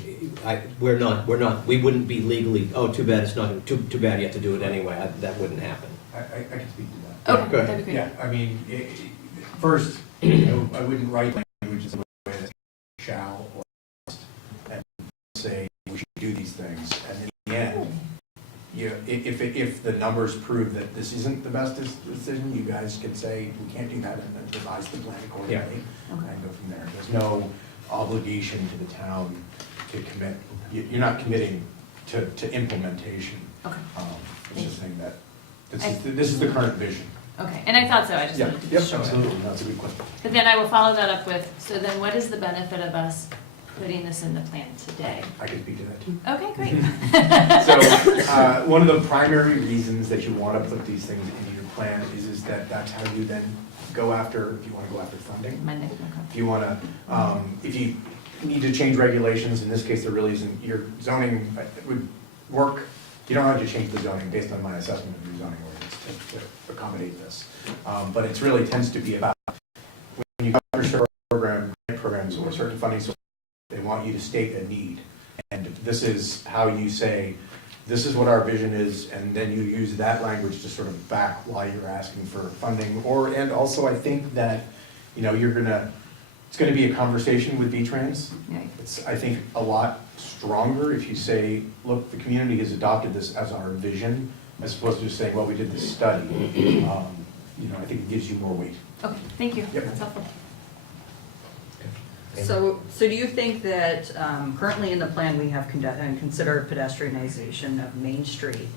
we're not, we wouldn't be legally, oh, too bad, it's not, too bad you have to do it anyway, that wouldn't happen. I can speak to that. Okay, Go ahead. that'd be great. Yeah, I mean, first, I wouldn't write language in the way that shall or must, and say we should do these things, and in the end, if the numbers prove that this isn't the best decision, you guys can say, we can't do that, and then revise the plan accordingly, Okay. and go from there. There's no obligation to the town to commit, you're not committing to implementation. Okay. It's just saying that this is the current vision. Okay, and I thought so, I just wanted to be sure. Absolutely, that's a good question. But then I will follow that up with, so then what is the benefit of us putting this in the plan today? I can speak to that too. Okay, great. So, one of the primary reasons that you want to put these things into your plan is that that's how you then go after, if you want to go after funding. My next, okay. If you want to, if you need to change regulations, in this case, there really isn't, your zoning would work. You don't have to change the zoning based on my assessment of your zoning ordinance to accommodate this. But it really tends to be about when you cover certain programs or certain funding sources, they want you to state a need. And this is how you say, this is what our vision is, and then you use that language to sort of back why you're asking for funding. And also I think that, it's gonna be a conversation with V-Trans. Right. It's, I think, a lot stronger if you say, look, the community has adopted this as our vision, as opposed to just saying, well, we did this study. I think it gives you more weight. Okay, thank you, Yep. that's helpful. So do you think that currently in the plan, we have considered pedestrianization of Main Street,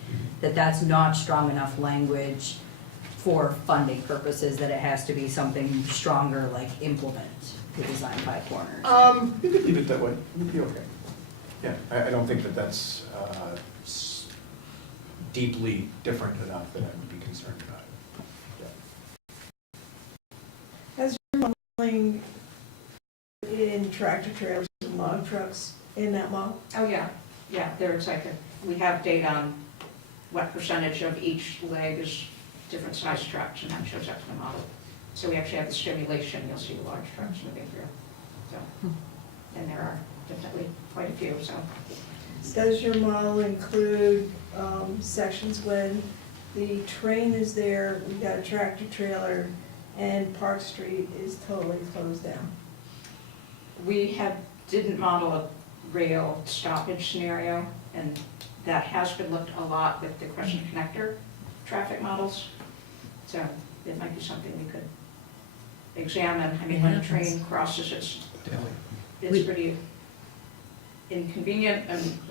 that that's not strong enough language for funding purposes, that it has to be something stronger, like implement the design five corners? You could leave it that way, you'd be okay. Yeah, I don't think that that's deeply different enough that I would be concerned about it. Has your modeling in tractor trailers and log trucks in that model? oh, yeah, there's we have data on what percentage of each leg is different size trucks, and that shows up in the model. So we actually have the simulation, you'll see the large trucks moving through. So, and there are definitely quite a few, so. Does your model include sections when the train is there, we've got a tractor trailer, and Park Street is totally closed down? We didn't model a rail stoppage scenario, and that has been looked a lot with the Crescent Connector traffic models. So it might be something we could examine. I mean, when a train crosses, it's pretty inconvenient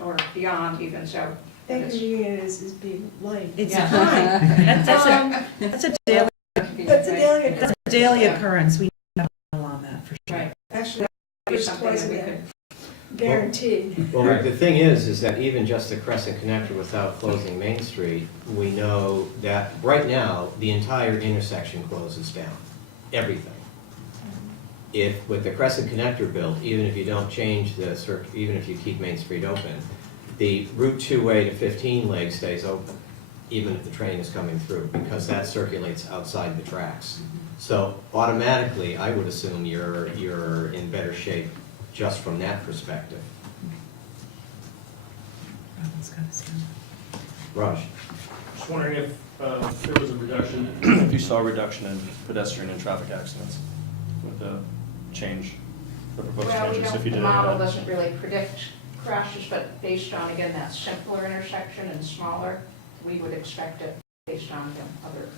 or beyond even, so. Inconvenient is being late. It's Yeah. fine. That's a daily, That's a daily, that's a daily occurrence. We have a model on that for sure. Right. actually, Be it's something twice that a we day, could, guaranteed. Well, the thing is that even just the Crescent Connector without closing Main Street, we know that right now, the entire intersection closes down, everything. If, with the Crescent Connector built, even if you don't change even if you keep Main Street open, the Route 2A to 15 leg stays open, even if the train is coming through, because that circulates outside the tracks. So automatically, I would assume you're in better shape just from that perspective. Robin's got his hand. Raj? Just wondering if there was a reduction, if you saw a reduction in pedestrian and traffic accidents with the change, the proposed well, changes, if you the did. model doesn't really predict crashes, but based on, again, that simpler intersection and smaller, we would expect it based on other,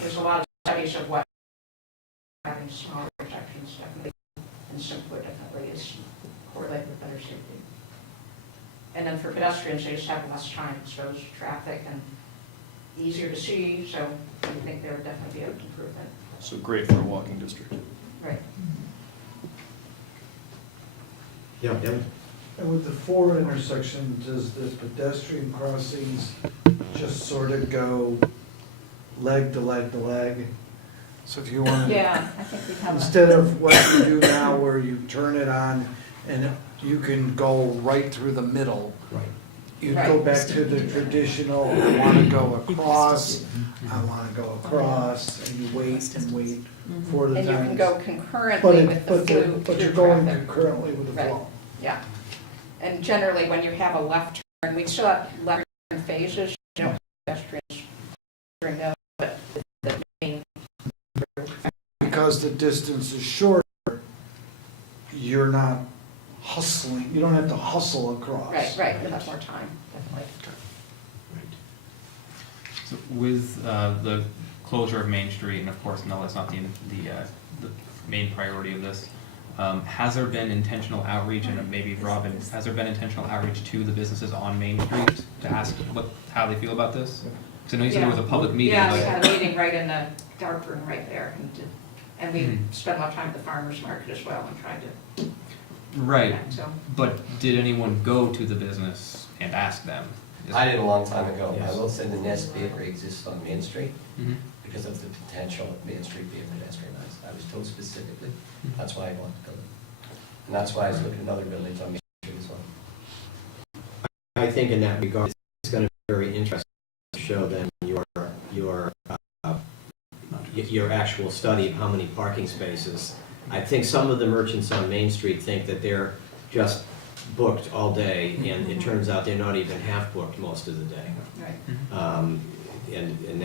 there's a lot of studies of what having smaller intersections definitely and simpler definitely is correlated with better safety. And then for pedestrians, they just have less time, exposed to traffic and easier to see, so I think there would definitely be an improvement. So great for a walking district. Right. Yeah, Devin? And with the 4 intersections, does the pedestrian crossings just sort of go leg to leg to leg? So if you want to, Yeah, I think we'd have a. instead of what you do now where you turn it on and you can go right through the middle, Right. you go Right. back to the traditional, I want to go across, I want to go across, and you wait and wait for the And you can times. go concurrently with the through But you're through going traffic. concurrently with the Right. flow. Yeah. And generally, when you have a left turn, we still have left turn phases, you know, pedestrians during those, but the main. Because the distance is shorter, you're not hustling, you don't have to hustle across. Right, you'll have more time, definitely. So with the closure of Main Street, and of course, no, that's not the main priority of this, has there been intentional outreach, and maybe Robin, has there been intentional outreach to the businesses on Main Street to ask how they feel about this? Because I know you said it was a public meeting, Yeah, we but had a meeting right in the dark room right there, and we Mhm. spent a lot of time at the farmer's market as well and tried to right. connect, so. But did anyone go to the business and ask them? I did a long time ago. I Yes. will say the Nest Bakery exists on Main Street Mhm. because of the potential of Main Street being pedestrianized. I was told specifically, that's why I wanted to build it. And that's why I was looking at other buildings on Main Street as well. I think in that regard, it's going to be very interesting to show them your actual study of how many parking spaces. I think some of the merchants on Main Street think that they're just booked all day, and it turns out they're not even half booked most of the day. Right. And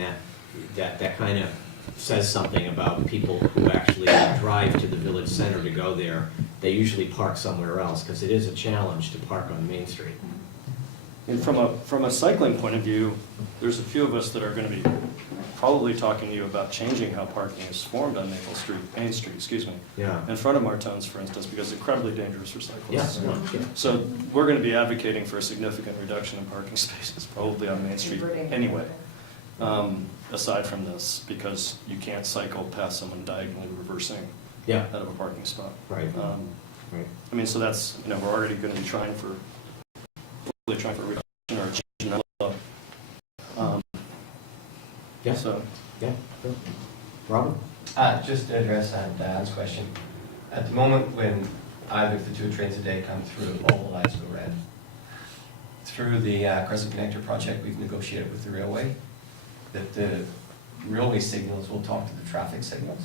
that kind of says something about people who actually drive to the village center to go there. They usually park somewhere else, because it is a challenge to park on Main Street. And from a cycling point of view, there's a few of us that are going to be probably talking to you about changing how parking is formed on Main Street, excuse me, Yeah. in front of Martone's, for instance, because it's incredibly dangerous for Yes. cyclists. Yeah. So we're going to be advocating for a significant reduction in parking spaces, probably on Main Street anyway, aside from this, because you can't cycle past someone diagonally reversing Yeah. out of a parking spot. Right. Right. I mean, so that's, we're already going to be trying for a reduction or a change in that law. Yeah. So, Yeah. Sure. Robin? Just to address Dan's question, at the moment when either of the 2 trains a day come through, all the lights go red. Through the Crescent Connector project, we've negotiated with the railway that the railway signals will talk to the traffic signals,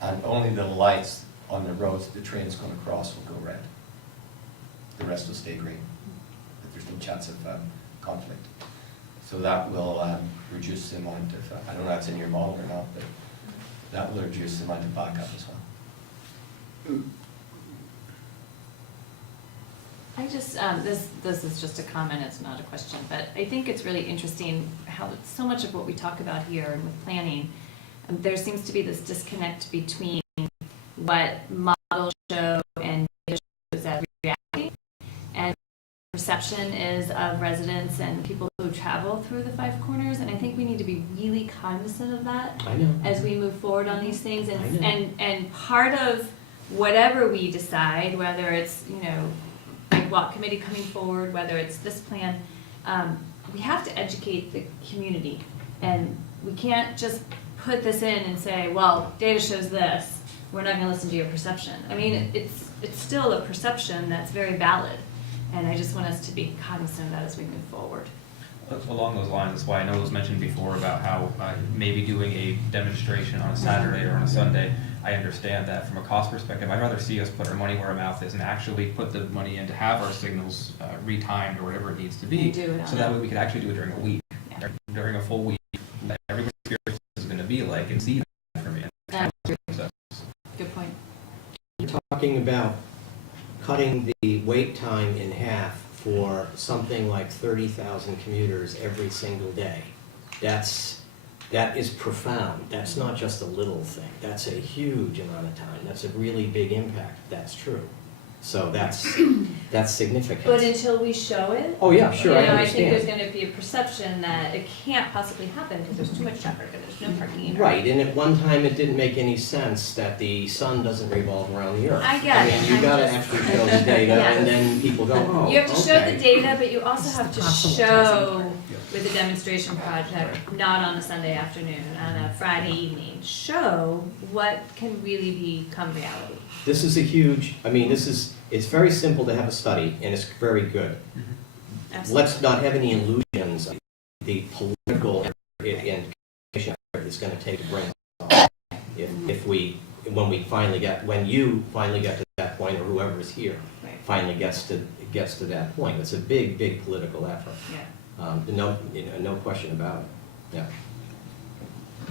and only the lights on the roads the train is going to cross will go red. The rest will stay green. But there's no chance of conflict. So that will reduce the amount of, I don't know if that's in your model or not, but that will reduce the amount of backup as well. I just, this is just a comment, it's not a question, but I think it's really interesting how so much of what we talk about here and with planning, there seems to be this disconnect between what models show and data shows as reality, and perception is of residents and people who travel through the 5 corners, and I think we need to be really cognizant of that I know. as we move forward on these things, I know. and part of whatever we decide, whether it's, Bike Walk Committee coming forward, whether it's this plan, we have to educate the community, and we can't just put this in and say, well, data shows this, we're not gonna listen to your perception. I mean, it's still a perception that's very valid, and I just want us to be cognizant of that as we move forward. Along those lines, that's why I know it was mentioned before about how maybe doing a demonstration on a Saturday or on a Sunday. I understand that from a cost perspective. I'd rather see us put our money where our mouth is and actually put the money in to have our signals retimed or whatever it needs to be. And do it on So that way we could actually do it during a week, during a full week, that everybody's experience is going to be like, and see that from it. Good point. You're talking about cutting the wait time in half for something like 30,000 commuters every single day. That is profound. That's not just a little thing. That's a huge amount of time. That's a really big impact. That's true. So that's significant. But until we show it. Oh, yeah, sure, I You know, I think understand. there's gonna be a perception that it can't possibly happen because there's too much traffic or there's no parking. Right, and at one time, it didn't make any sense that the sun doesn't revolve around the earth. I get it, I mean, you I'm gotta just- actually show the data, Yeah. and then people go, oh, You have to show the okay. data, but you also have to show with a demonstration project, not on a Sunday afternoon, on a Friday evening. Show what can really become reality. This is a huge, I mean, it's very simple to have a study, and it's very good. Absolutely. Let's not have any illusions of the political and it's gonna take to bring us up. When you finally get to that point, or whoever is here Right. finally gets to that point. It's a big, big political effort. Yeah. No question about it. Yeah.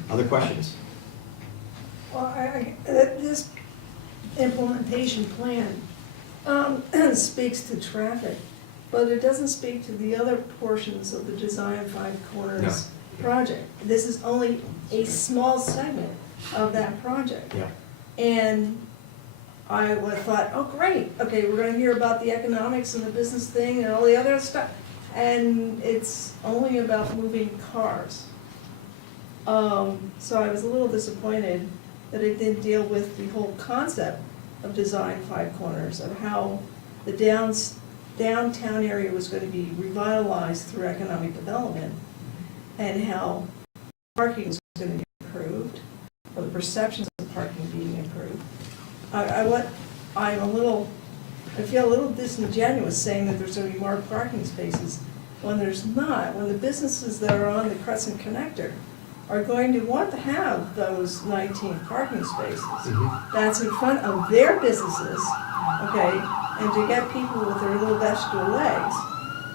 Other questions? Well, this implementation plan speaks to traffic, but it doesn't speak to the other portions of the Design Five Corners project. This is only a small segment of that project. Yeah. And I thought, oh, great, okay, we're gonna hear about the economics and the business thing and all the other stuff. And it's only about moving cars. So I was a little disappointed that it didn't deal with the whole concept of Design Five Corners, of how the downtown area was going to be revitalized through economic development, and how parking was going to be improved, or the perceptions of parking being improved. I feel a little disingenuous saying that there's going to be more parking spaces when there's not, when the businesses that are on the Crescent Connector are going to want to have those 19 parking spaces. That's in front of their businesses, okay, and to get people with their little vegetable legs,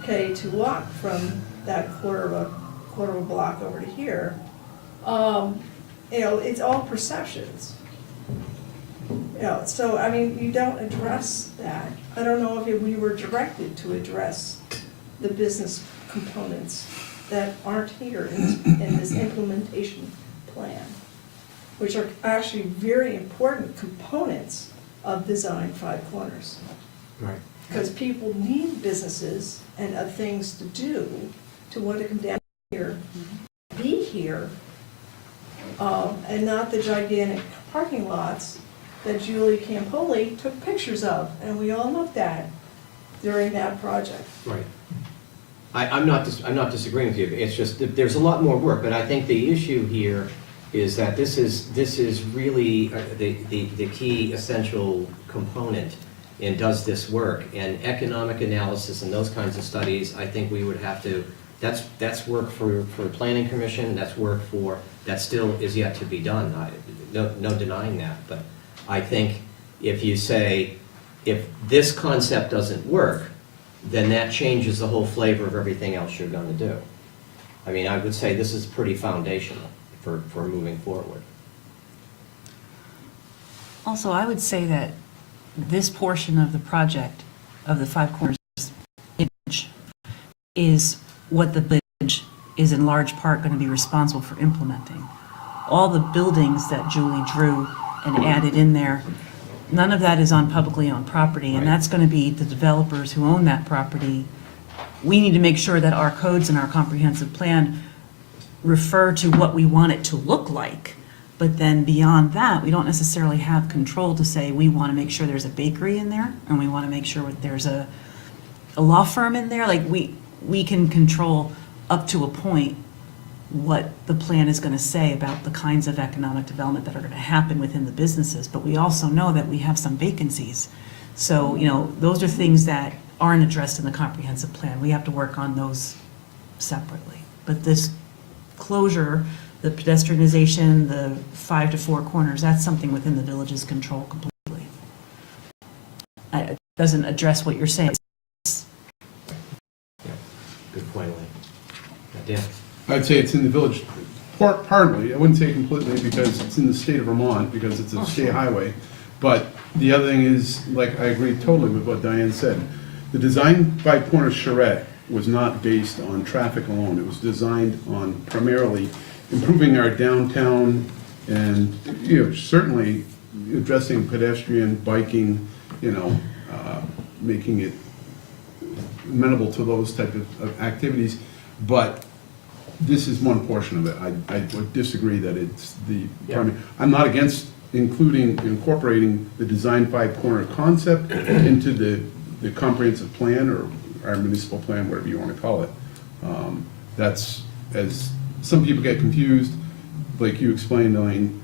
okay, to walk from that quarter of a block over to here. It's all perceptions. So, I mean, you don't address that. I don't know if we were directed to address the business components that aren't here in this implementation plan, which are actually very important components of Design Five Corners. Right. Because people need businesses and things to do to want to come down here, be here, and not the gigantic parking lots that Julie Campoli took pictures of, and we all looked at during that project. Right. I'm not disagreeing with you, it's just that there's a lot more work, but I think the issue here is that this is really the key essential component in does this work, and economic analysis and those kinds of studies, I think we would have to, that's work for planning commission, that still is yet to be done, no denying that, but I think if you say, if this concept doesn't work, then that changes the whole flavor of everything else you're going to do. I mean, I would say this is pretty foundational for moving forward. Also, I would say that this portion of the project, of the Five Corners image, is what the bridge is in large part going to be responsible for implementing. All the buildings that Julie drew and added in there, none of that is on publicly owned property, and that's going to be the developers who own that property. We need to make sure that our codes and our comprehensive plan refer to what we want it to look like. But then beyond that, we don't necessarily have control to say we want to make sure there's a bakery in there, and we want to make sure there's a law firm in there. Like, we can control up to a point what the plan is going to say about the kinds of economic development that are going to happen within the businesses, but we also know that we have some vacancies. So, those are things that aren't addressed in the comprehensive plan. We have to work on those separately. But this closure, the pedestrianization, the 5 to 4 corners, that's something within the village's control completely. It doesn't address what you're saying. Yeah, good point, Lee. Dan? I'd say it's in the village, partly, I wouldn't say completely, because it's in the state of Vermont, because it's a state highway. But the other thing is, like, I agree totally with what Diane said. The Design Five Corners charrette was not based on traffic alone. It was designed on primarily improving our downtown and, certainly addressing pedestrian, biking, making it amenable to those type of activities, but this is one portion of it. I would disagree that it's the primary. I'm not against incorporating the design five-corner concept into the comprehensive plan or our municipal plan, whatever you want to call it. That's, as some people get confused, like you explained, Elaine,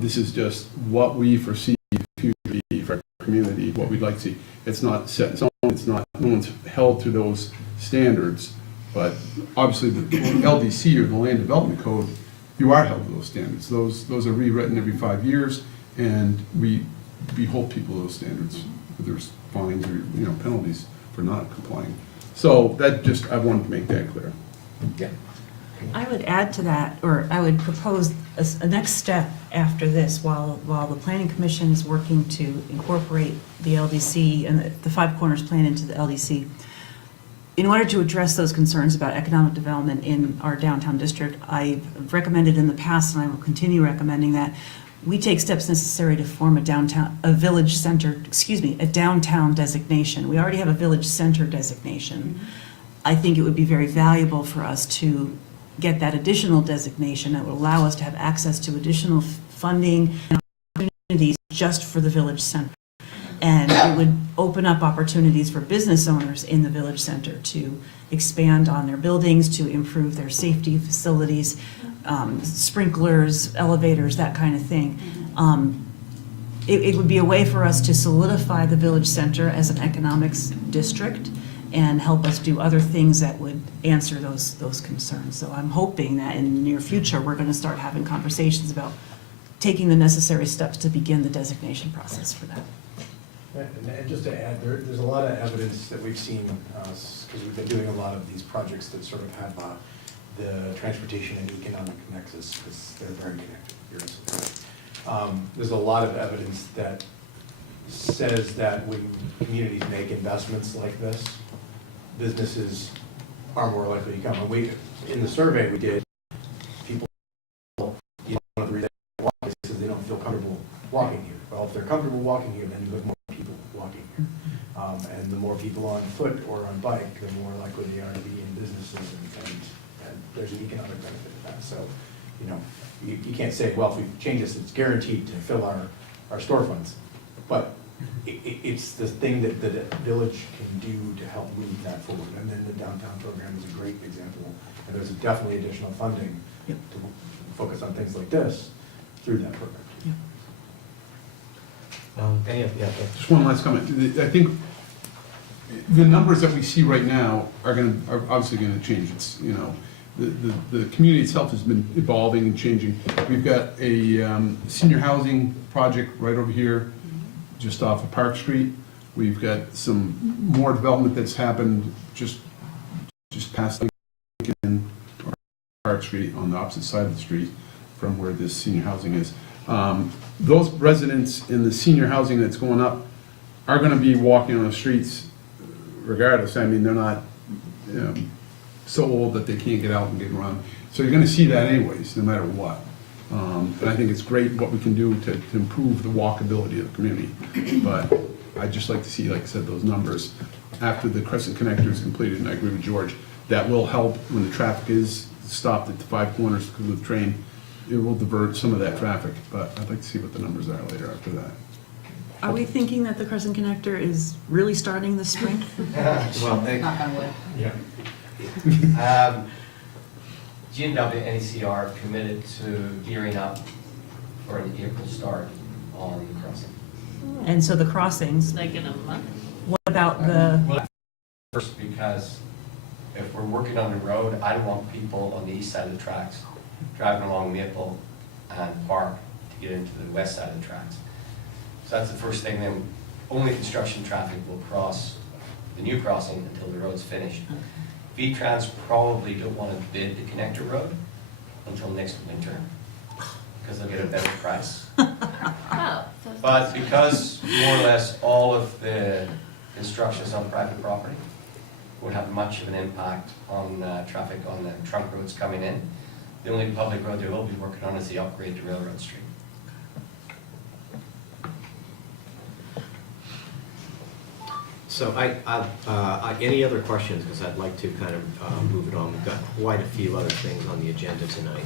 this is just what we foresee the future to be for our community, what we'd like to see. It's not set in stone, it's not, no one's held to those standards, but obviously the LDC or the Land Development Code, you are held to those standards. Those are rewritten every 5 years, and we hold people to those standards. There's fines or, you know, penalties for not complying. So that just, I wanted to make that clear. Yeah. I would add to that, or I would propose a next step after this, while the planning commission is working to incorporate the LDC and the Five Corners plan into the LDC. In order to address those concerns about economic development in our downtown district, I've recommended in the past, and I will continue recommending that we take steps necessary to form a downtown designation. We already have a village center designation. I think it would be very valuable for us to get that additional designation that would allow us to have access to additional funding and opportunities just for the village center. And it would open up opportunities for business owners in the village center to expand on their buildings, to improve their safety facilities, sprinklers, elevators, that kind of thing. It would be a way for us to solidify the village center as an economics district and help us do other things that would answer those concerns. So I'm hoping that in the near future, we're going to start having conversations about taking the necessary steps to begin the designation process for that. And just to add, there's a lot of evidence that we've seen, because we've been doing a lot of these projects that sort of have the transportation and economic nexus, because they're very connected. You're absolutely right. There's a lot of evidence that says that when communities make investments like this, businesses are more likely to come. And in the survey we did, people, one of the reasons they walk is because they don't feel comfortable walking here. Well, if they're comfortable walking here, then you have more people walking here. And the more people on foot or on bike, the more likely they are to be in businesses, and there's an economic benefit to that. So, you know, you can't say, well, if we change this, it's guaranteed to fill our storefronts. But it's the thing that the village can do to help move that forward. And then the downtown program is a great example. And there's definitely additional funding to focus on things like this through that program. Just one last comment. I think the numbers that we see right now are obviously going to change. It's, you know, the community itself has been evolving and changing. We've got a senior housing project right over here, just off of Park Street. We've got some more development that's happened just past Lincoln or Park Street on the opposite side of the street from where this senior housing is. Those residents in the senior housing that's going up are going to be walking on the streets regardless. I mean, they're not so old that they can't get out and get around. So you're going to see that anyways, no matter what. And I think it's great what we can do to improve the walkability of the community. But I'd just like to see, like I said, those numbers after the Crescent Connector is completed, and I agree with George, that will help when the traffic is stopped at the Five Corners because of the train. It will divert some of that traffic, but I'd like to see what the numbers are later after that. Are we thinking that the Crescent Connector is really starting this spring? Well, Knock on wood. Yeah. GNW and NECR committed to gearing up for an April start on the crossing. And so the crossings, Like in a month? what about the, Well, first, because if we're working on the road, I don't want people on the east side of the tracks driving along Maple and Park to get into the west side of the tracks. So that's the first thing. Then only construction traffic will cross the new crossing until the road's finished. V-Trans probably don't want to bid the connector road until next winter because they'll get a better price. Oh. But because more or less all of the construction is on private property, won't have much of an impact on traffic on the trunk roads coming in. The only public road they will be working on is the upgrade to Railroad Street. So any other questions, because I'd like to kind of move it on. We've got quite a few other things on the agenda tonight.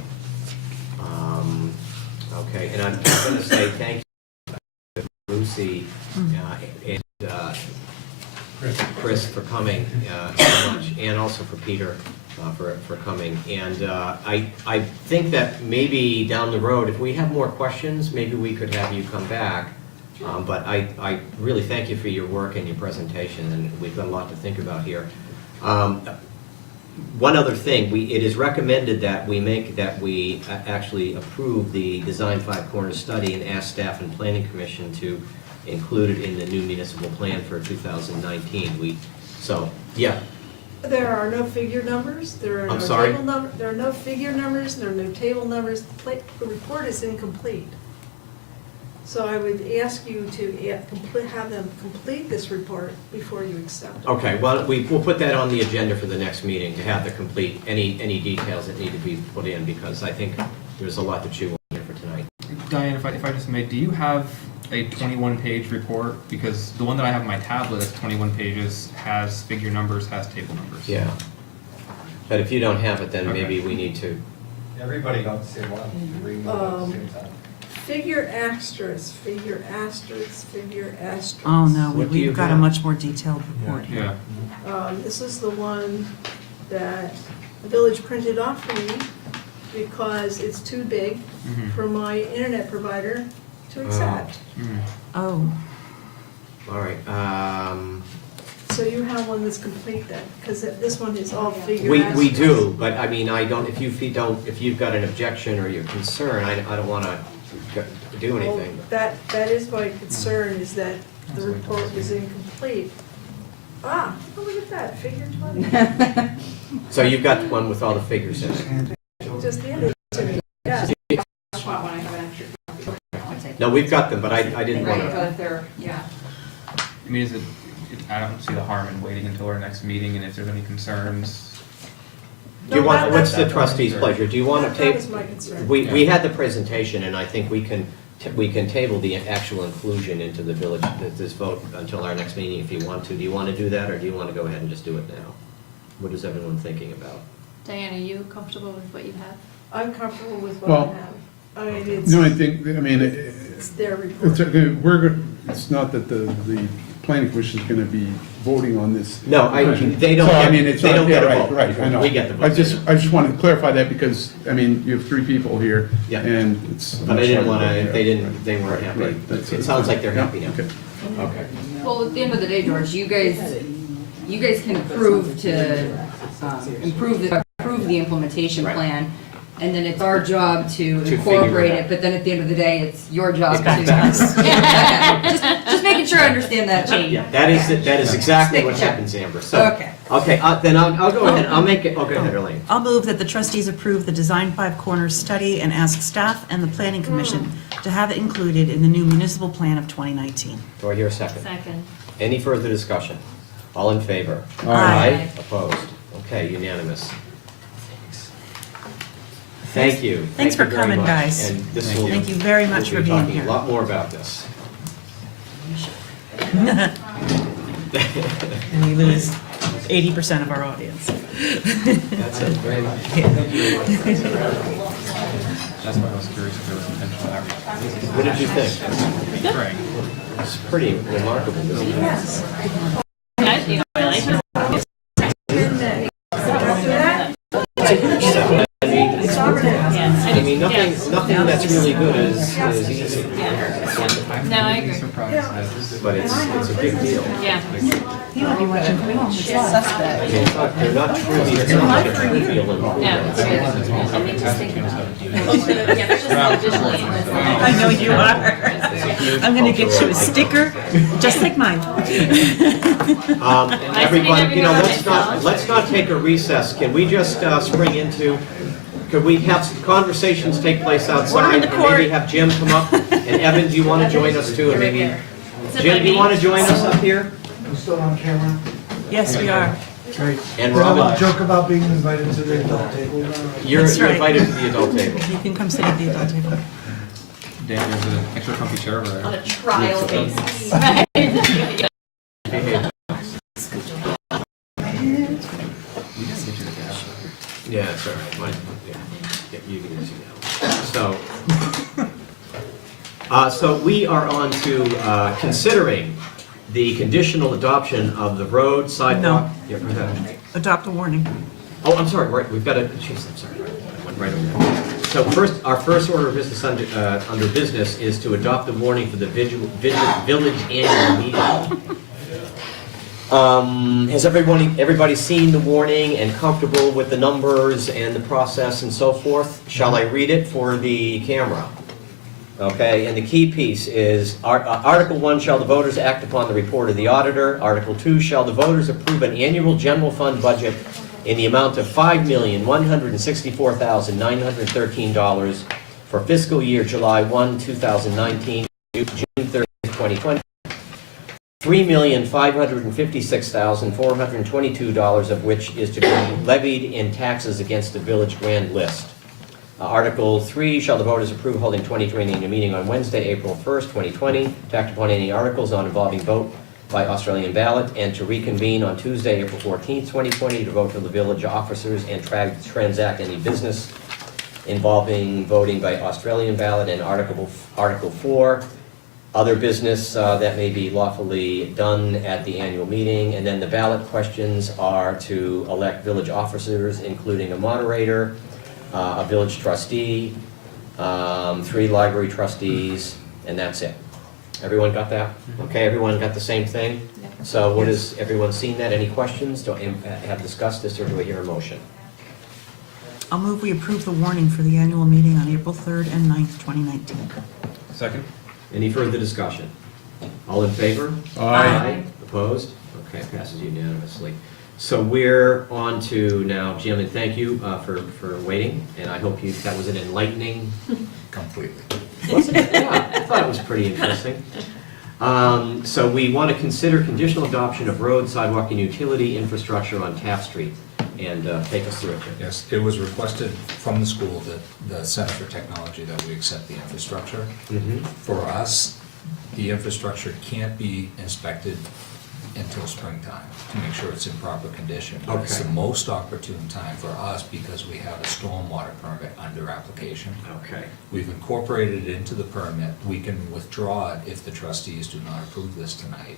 Okay, and I'm just going to say thank you to Lucy and Chris for coming so much, and also for Peter for coming. And I think that maybe down the road, if we have more questions, maybe we could have you come back. But I really thank you for your work and your presentation, and we've got a lot to think about here. One other thing, it is recommended that we actually approve the Design Five Corners study and ask staff and planning commission to include it in the new municipal plan for 2019. Yeah. There are no figure numbers, there are no I'm sorry? table number, there are no figure numbers, there are no table numbers. The report is incomplete. So I would ask you to have them complete this report before you accept it. Okay, well, we'll put that on the agenda for the next meeting, to have the complete, any details that need to be put in, because I think there's a lot to chew on here for tonight. Diane, if I just may, do you have a 21-page report? Because the one that I have on my tablet is 21 pages, has figure numbers, has table numbers. Yeah. But if you don't have it, then Okay. maybe we need to, Everybody got the same one, reading it at the same time. Figure asterisks, figure asterisks, figure asterisks. Oh, no, What do you we've got a have? much more detailed report here. Yeah. This is the one that the village printed off for me because it's too big Mhm. for my internet provider to accept. Mhm. Oh, all right. So you have one that's complete then, because this one is all figure We asterisks. do, but I mean, if you've got an objection or you're concerned, I don't want to do Well, anything. that is my concern, is that the report was incomplete. Oh, look at that, figure 20. So you've got one with all the figures in it. Just handed it to me, yes. That's why when I have an extra copy, I'll take it. No, we've got them, but I didn't want Right, to. but if they're, yeah. I mean, I don't see the harm in waiting until our next meeting, and if there's any concerns. Do you No, want, what's the that- trustee's pleasure? Do you want to That take? was my concern. We had the presentation, and I think we can table the actual inclusion into the village, this vote until our next meeting if you want to. Do you want to do that, or do you want to go ahead and just do it now? What is everyone thinking about? Diane, are you comfortable with what you have? I'm comfortable with what Well, I have. I mean, The only thing, I mean, it's their report. it's not that the planning commission is gonna be voting on this. No, they don't So, I get- mean, it's they not- don't get a yeah, vote. Right, I know. We get the vote. I just wanted to clarify that because, I mean, you have three people here. Yeah. And it's. But I didn't want to, Yeah. they weren't Right, happy. right, that's It it. sounds like they're happy now. Okay. Okay. Well, at the end of the day, George, you guys can approve the implementation Right. plan, and then it's our job to figure incorporate it it, out. but then at the end of the day, it's your job It's to. back to us. Just making sure I understand that change. Yeah, that is exactly what Stick check. happens, Amber. So, Okay. okay, then I'll go ahead, I'll make it, go ahead, Elaine. I'll move that the trustees approve the Design Five Corners study and ask staff and the planning commission to have it included in the new municipal plan of 2019. Do I hear a second? Second. Any further discussion? All in favor? Aye. Opposed? Okay, unanimous. Thank you. Thanks Thank for you very coming, much. guys. And this will. Thank you very much we'll for be being talking here. a lot more about this. And we lose 80% of our audience. That's it, very much. That's why I was curious if there was intentional outreach. What did you think? Right. It's pretty remarkable, isn't it? Yes. I like it. After that, It's a huge step. it's already. I mean, nothing that's really good is easy. No, I agree. But it's a big deal. Yeah. He might be watching from home, it's suspect. I mean, they're not trivial, it's not like a trivial improvement. Yeah. Let me just think about it. Yeah, there's just additionally. I know you are. I'm gonna get you a sticker, just like mine. Everyone, you know, let's not take a recess. Can we just spring into, could we have some conversations take place outside? the And court. maybe have Jim come up? And Evan, do you want to join us too? And maybe, Jim, do you want to join us up here? I'm still on camera. Yes, we are. Great. And We'll Robin, joke about being invited to the adult table. you're That's right. invited to the adult table. You can come sit at the adult table. Dan, there's an extra comfy chair over there. On a trial basis. Hey, Yeah, it's all right. Mine, yeah, you can use it now. So we are on to considering the conditional adoption of the road sidewalk. Yeah, go ahead. Adopt a warning. Oh, I'm sorry, right, we've got a, jeez, I'm sorry, I went right over there. So first, our first order of business under business is to adopt the warning for the village annual meeting. Has everybody seen the warning and comfortable with the numbers and the process and so forth? Shall I read it for the camera? Okay, and the key piece is, Article 1, shall the voters act upon the report of the auditor? Article 2, shall the voters approve an annual general fund budget in the amount of $5,164,913 for fiscal year July 1, 2019, June 30, 2020. $3,556,422 of which is to be levied in taxes against the village grand list. Article 3, shall the voters approve holding 2020 annual meeting on Wednesday, April 1st, 2020, to act upon any articles on involving vote by Australian ballot, and to reconvene on Tuesday, April 14th, 2020, to vote for the village officers and transact any business involving voting by Australian ballot. And Article 4, other business that may be lawfully done at the annual meeting. And then the ballot questions are to elect village officers, including a moderator, a village trustee, 3 library trustees, and that's it. Everyone got that? Okay, everyone got the same thing? So what is, everyone seen that? Any questions? Do I have discussed this, or do I hear a motion? I'll move we approve the warning for the annual meeting on April 3rd and 9th, 2019. Second? Any further discussion? All in favor? Aye. Opposed? Okay, passes unanimously. So we're on to now, Jim, and thank you for waiting, and I hope that was an enlightening. Completely. Wasn't it? Yeah, I thought it was pretty interesting. So we want to consider conditional adoption of road, sidewalk, and utility infrastructure on Taft Street, and take us through it, Jim. Yes, it was requested from the school that the Center for Technology that we accept the infrastructure. For us, the infrastructure can't be inspected until springtime to make sure it's in proper condition. But it's the most opportune time for us because we have a stormwater permit under application. Okay. We've incorporated it into the permit. We can withdraw it if the trustees do not approve this tonight.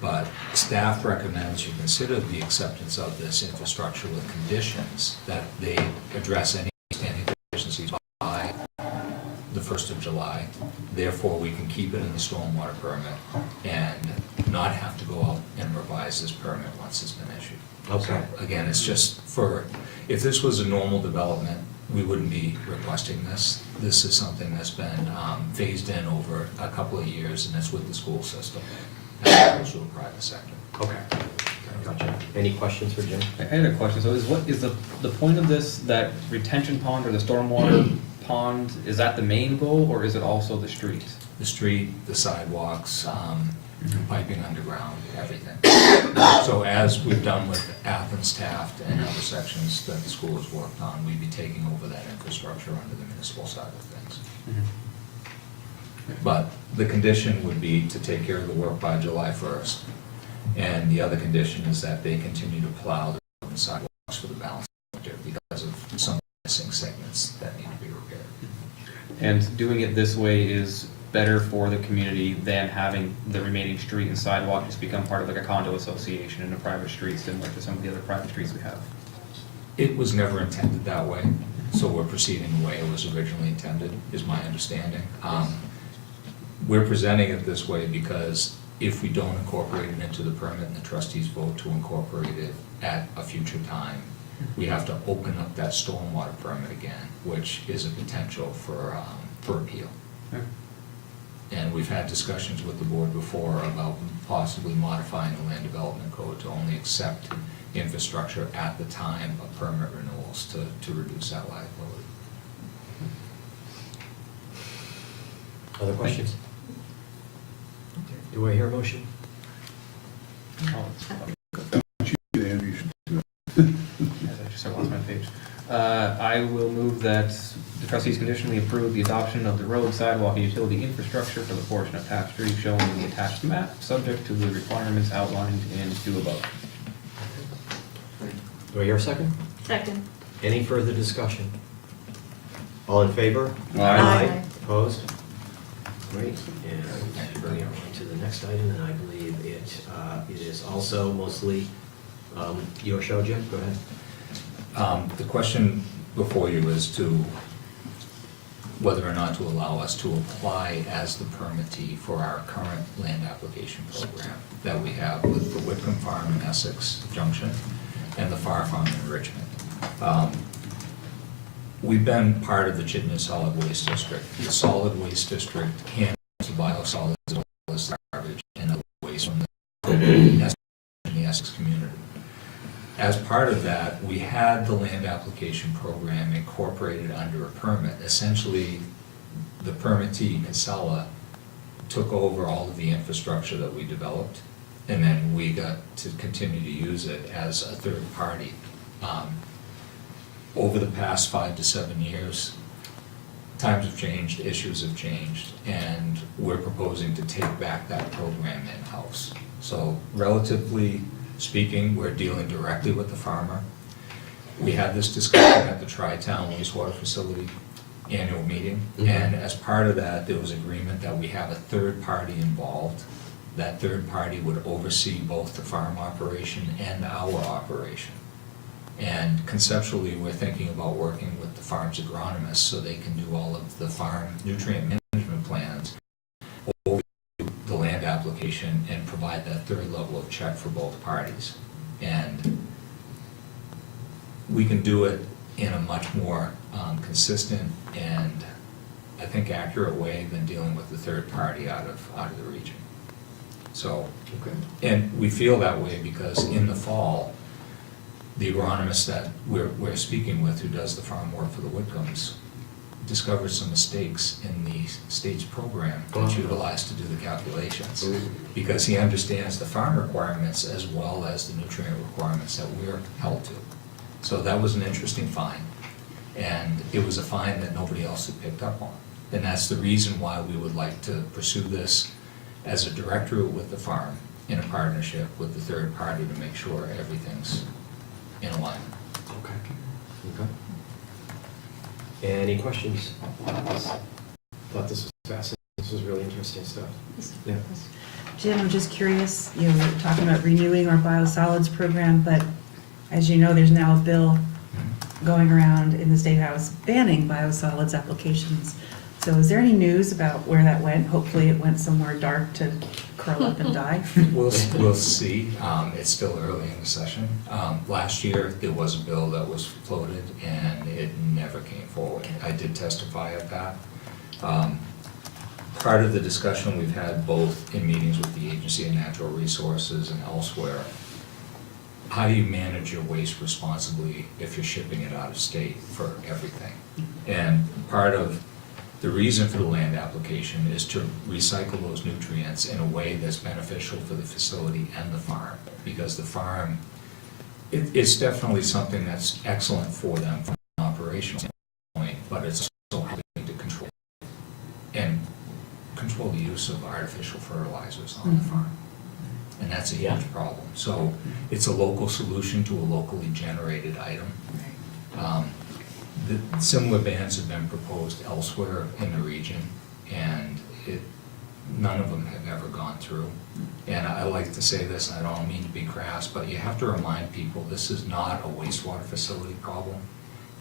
But staff recommends you consider the acceptance of this infrastructure with conditions that they address any standing deficiencies by the 1st of July. Therefore, we can keep it in the stormwater permit and not have to go out and revise this permit once it's been issued. Okay. So, again, it's just for, if this was a normal development, we wouldn't be requesting this. This is something that's been phased in over a couple of years, and it's with the school system, as opposed to the private sector. Okay. Gotcha. Any questions for Jim? I had a question. So what is the point of this, that retention pond or the stormwater pond, is that the main goal, or is it also the streets? The street, the sidewalks, piping underground, everything. So as we've done with Athens, Taft, and other sections that the school has worked on, we'd be taking over that infrastructure under the municipal side of things. But the condition would be to take care of the work by July 1st. And the other condition is that they continue to plow the sidewalks for the balance of the winter because of some missing segments that need to be repaired. And doing it this way is better for the community than having the remaining street and sidewalk just become part of like a condo association in a private street, similar to some of the other private streets we have. It was never intended that way, so we're proceeding the way it was originally intended, is my understanding. We're presenting it this way because if we don't incorporate it into the permit and the trustees vote to incorporate it at a future time, we have to open up that stormwater permit again, which is a potential for appeal. Okay. And we've had discussions with the board before about possibly modifying the land development code to only accept infrastructure at the time of permit renewals to reduce that liability. Other questions? Do I hear a motion? I lost my page. I will move that the trustees conditionally approve the adoption of the road, sidewalk, and utility infrastructure for the portion of Taft Street shown in the attached map, subject to the requirements outlined in 2 above. Do I hear a second? Second. Any further discussion? All in favor? Aye. Opposed? Great, and we are on to the next item, and I believe it is also mostly your show, Jim, go ahead. The question before you is to whether or not to allow us to apply as the permittee for our current land application program that we have with the Whitcomb Farm in Essex, Junction, and the Far Farm in Richmond. We've been part of the Chittenden Solid Waste District. The Solid Waste District handles the biosolids as well as garbage and other waste from the Essex community. As part of that, we had the land application program incorporated under a permit. Essentially, the permittee, Casella, took over all of the infrastructure that we developed, and then we got to continue to use it as a third party. Over the past 5 to 7 years, times have changed, issues have changed, and we're proposing to take back that program in-house. So relatively speaking, we're dealing directly with the farmer. We had this discussion at the Tri-Town wastewater facility annual meeting, and as part of that, there was agreement that we have a third party involved. That third party would oversee both the farm operation and our operation. And conceptually, we're thinking about working with the farm's agronomists so they can do all of the farm nutrient management plans over the land application and provide that third level of check for both parties. And we can do it in a much more consistent and, I think, accurate way than dealing with the third party out of the region. So, and we feel that way because in the fall, the agronomist that we're speaking with, who does the farm work for the Whitcombs, discovered some mistakes in the state's program that's utilized to do the calculations. Because he understands the farm requirements as well as the nutrient requirements that we're held to. So that was an interesting find. And it was a find that nobody else had picked up on. And that's the reason why we would like to pursue this as a direct route with the farm in a partnership with the third party to make sure everything's in alignment. Okay. Any questions? Thought this was fascinating. This was really interesting stuff. Yeah. Jim, I'm just curious, you know, we're talking about renewing our biosolids program, but as you know, there's now a bill going around in the State House banning biosolids applications. So is there any news about where that went? Hopefully it went somewhere dark to curl up and die. We'll see. It's still early in the session. Last year, there was a bill that was floated and it never came forward. I did testify at that. Part of the discussion we've had both in meetings with the Agency of Natural Resources and elsewhere, how do you manage your waste responsibly if you're shipping it out of state for everything? And part of the reason for the land application is to recycle those nutrients in a way that's beneficial for the facility and the farm. Because the farm, it's definitely something that's excellent for them from an operational standpoint, but it's also helping to control the use of artificial fertilizers on the farm. And that's a huge problem. So it's a local solution to a locally generated item. The similar bans have been proposed elsewhere in the region, and none of them have ever gone through. And I like to say this, and I don't mean to be crass, but you have to remind people this is not a wastewater facility problem.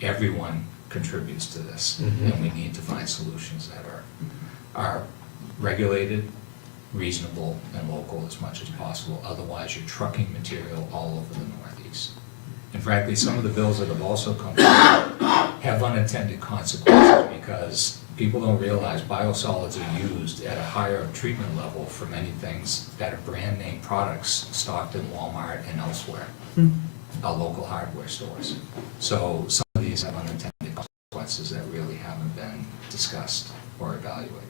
Everyone contributes to this, and we need to find solutions that are regulated, reasonable, and local as much as possible. Otherwise, you're trucking material all over the Northeast. And frankly, some of the bills that have also come out have unintended consequences because people don't realize biosolids are used at a higher treatment level for many things that are brand name products stocked in Walmart and elsewhere, local hardware stores. So some of these have unintended consequences that really haven't been discussed or evaluated.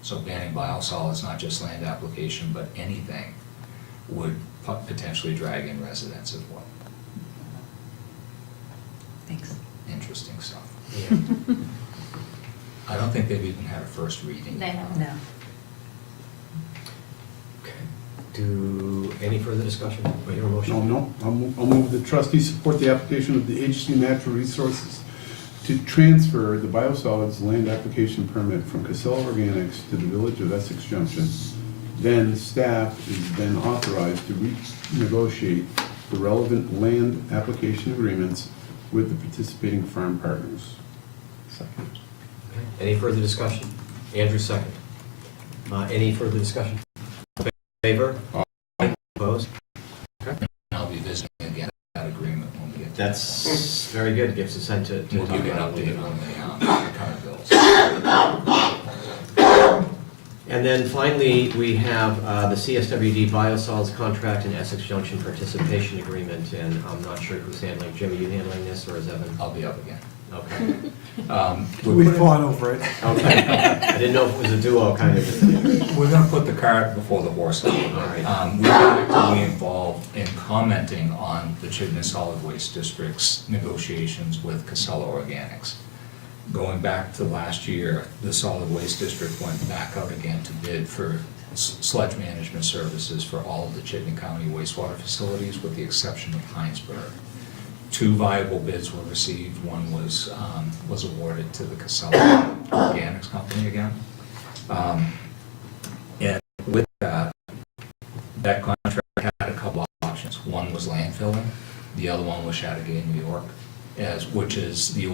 So banning biosolids, not just land application, but anything, would potentially drag in residents as well. Thanks. Interesting stuff. Yeah. I don't think they've even had a first reading. They haven't. No. Okay. Any further discussion? Do I hear a motion? No, I'll move the trustees support the application of the Agency of Natural Resources to transfer the biosolids land application permit from Casella Organics to the Village of Essex Junction. Then staff is then authorized to renegotiate the relevant land application agreements with the participating farm partners. Second. Any further discussion? Andrew, second. Any further discussion? Favor? Opposed? I'll be visiting again that agreement when we get. That's very good, gives us time to We'll talk give you an about it. update on the current bills. And then finally, we have the CSWD Biosolids Contract and Essex Junction Participation Agreement, and I'm not sure who's handling, Jim, are you handling this, or is Evan? I'll be up again. Okay. We fought over it. Okay. I didn't know if it was a duo kind of thing. We're gonna put the cart before the horse. All right. We're actively involved in commenting on the Chittenden Solid Waste District's negotiations with Casella Organics. Going back to last year, the Solid Waste District went back out again to bid for sludge management services for all of the Chittenden County wastewater facilities, with the exception of Heinsberg. 2 viable bids were received. One was awarded to the Casella Organics Company again. And with that contract had a couple options. One was landfilling, the other one was Chateaugay, New York, which is it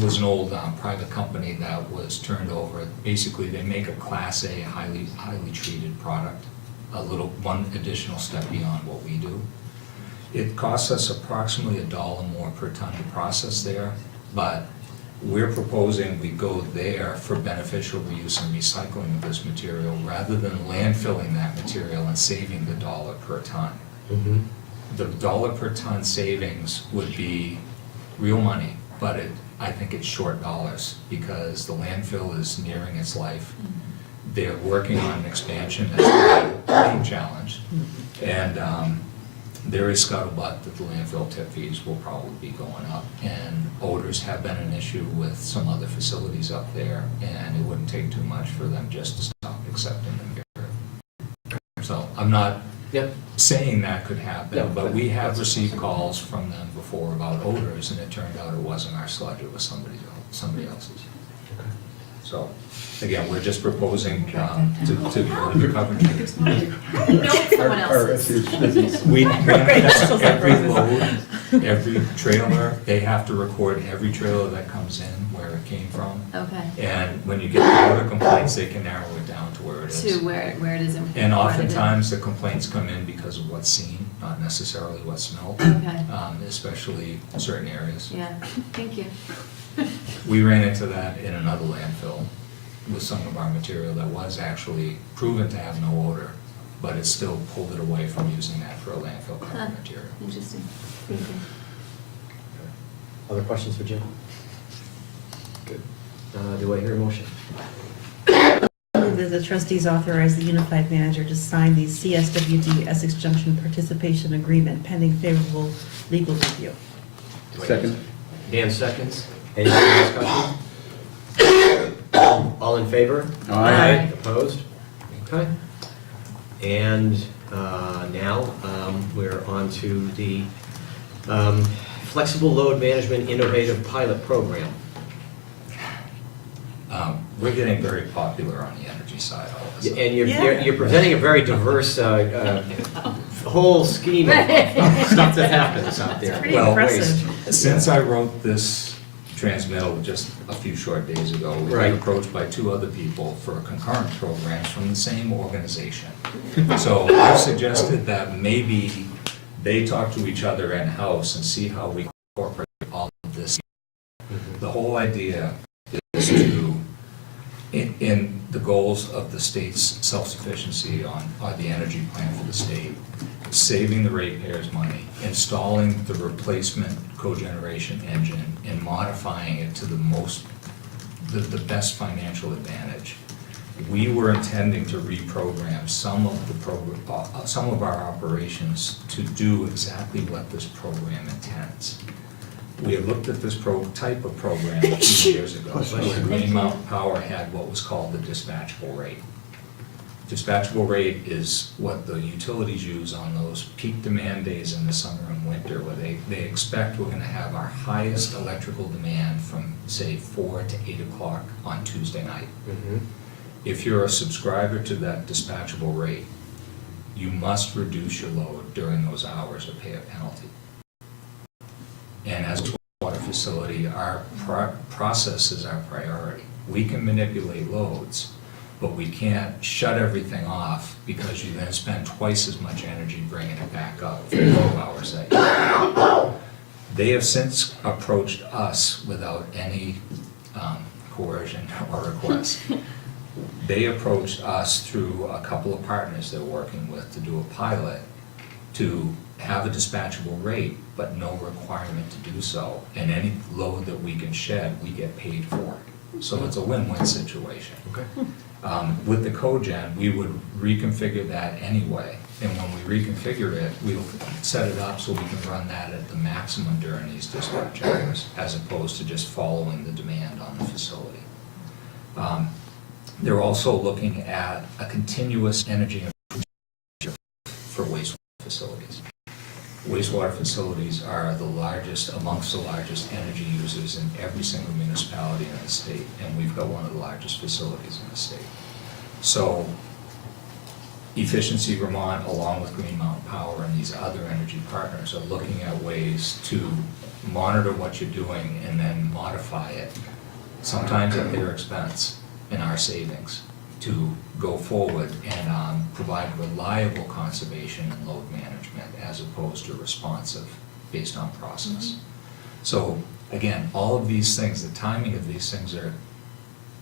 was an old private company that was turned over. Basically, they make a Class A highly treated product, one additional step beyond what we do. It costs us approximately $1 more per ton to process there, but we're proposing we go there for beneficial reuse and recycling of this material rather than landfilling that material and saving the $1 per ton. Mm-hmm. The $1 per ton savings would be real money, but I think it's short dollars because the landfill is nearing its life. They're working on an expansion that's being challenged, and there is scuttlebutt that the landfill tip fees will probably be going up, and odors have been an issue with some other facilities up there, and it wouldn't take too much for them just to stop accepting them here. So I'm not saying that could happen, but we have received calls from them before about odors, and it turned out it wasn't our sludge, it was somebody else's. So, again, we're just proposing to go to the coverage. No, it's someone else's. We every trailer, they have to record every trailer that comes in, where it came from. Okay. And when you get the order complaints, they can narrow it down to where it is. To where it is. And oftentimes, the complaints come in because of what's seen, not necessarily what's smelled. Okay. Especially in certain areas. Yeah, thank you. We ran into that in another landfill with some of our material that was actually proven to have no odor, but it still pulled it away from using that for a landfill covered material. Interesting, thank you. Other questions for Jim? Good. Do I hear a motion? The trustees authorize the unified manager to sign the CSWD Essex Junction Participation Agreement pending favorable legal review. Second. Dan seconds. Any further discussion? All in favor? Aye. Opposed? Okay. And now we're on to the Flexible Load Management Innovative Pilot Program. We're getting very popular on the energy side all of a sudden. And you're presenting a very diverse whole scheme of stuff that happens out there. Pretty Well, impressive. Since I wrote this transmittal just a few short days ago, we were Right. approached by 2 other people for concurrent programs from the same organization. So I've suggested that maybe they talk to each other in-house and see how we incorporate all of this. The whole idea is to, in the goals of the state's self-sufficiency on the energy plan for the state, saving the ratepayers money, installing the replacement cogeneration engine, and modifying it to the best financial advantage. We were intending to reprogram some of our operations to do exactly what this program intends. We had looked at this type of program a few years ago, when Green Mountain Power had what was called the dispatchable rate. dispatchable rate is what the utilities use on those peak demand days in the summer and winter, where they expect we're gonna have our highest electrical demand from, say, 4 to 8 o'clock on Tuesday night. Mhm. If you're a subscriber to that dispatchable rate, you must reduce your load during those hours or pay a penalty. And as a water facility, our process is our priority. We can manipulate loads, but we can't shut everything off because you then spend twice as much energy bringing it back up for 12 hours that year. They have since approached us without any coercion or request. They approached us through a couple of partners they're working with to do a pilot to have a dispatchable rate, but no requirement to do so. And any load that we can shed, we get paid for. So it's a win-win situation. Okay. With the cogen, we would reconfigure that anyway. And when we reconfigure it, we'll set it up so we can run that at the maximum during these dispatch hours, as opposed to just following the demand on the facility. They're also looking at a continuous energy infrastructure for wastewater facilities. Wastewater facilities are the largest, amongst the largest energy users in every single municipality in the state, and we've got one of the largest facilities in the state. So Efficiency Vermont, along with Green Mountain Power and these other energy partners, are looking at ways to monitor what you're doing and then modify it, sometimes at their expense and our savings, to go forward and provide reliable conservation and load management as opposed to responsive based on process. So again, all of these things, the timing of these things are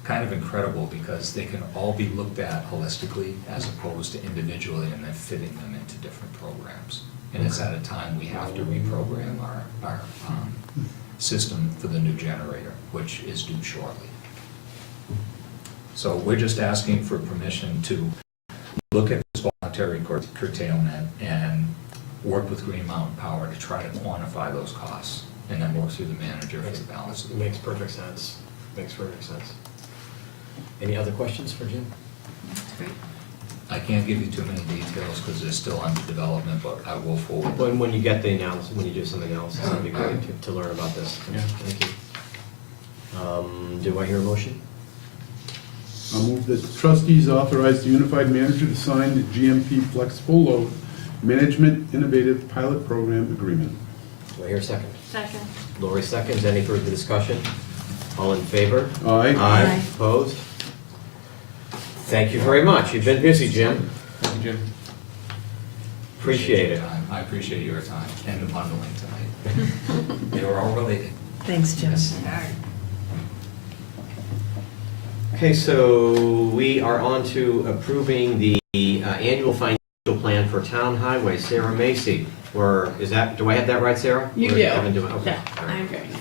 kind of incredible because they can all be looked at holistically as opposed to individually and then fitting them into different programs. And it's at a time we have to reprogram our system for the new generator, which is due shortly. So we're just asking for permission to look at this voluntary curtailment and work with Green Mountain Power to try to quantify those costs and then work through the manager for the balance of the. Makes perfect sense. Makes perfect sense. Any other questions for Jim? I can't give you too many details because they're still under development, but I will forward. When you get the announcement, when you do something else, it'd be great to learn about this. Yeah. Thank you. Do I hear a motion? I'll move that the trustees authorize the unified manager to sign the GMP Flexible Load Management Innovative Pilot Program Agreement. Do I hear a second? Second. Lori seconds. Any further discussion? All in favor? Aye. Aye. Opposed? Thank you very much. You've been busy, Jim. Thank you, Jim. Appreciate it. I appreciate your time and the bundling tonight. They were all related. Thanks, Jim. Yes. Okay, so we are on to approving the annual financial plan for town highway. Sarah Macy, or is that, do I have that right, Sarah? You Or do. Evan, okay. Yeah, All right. I'm doing it.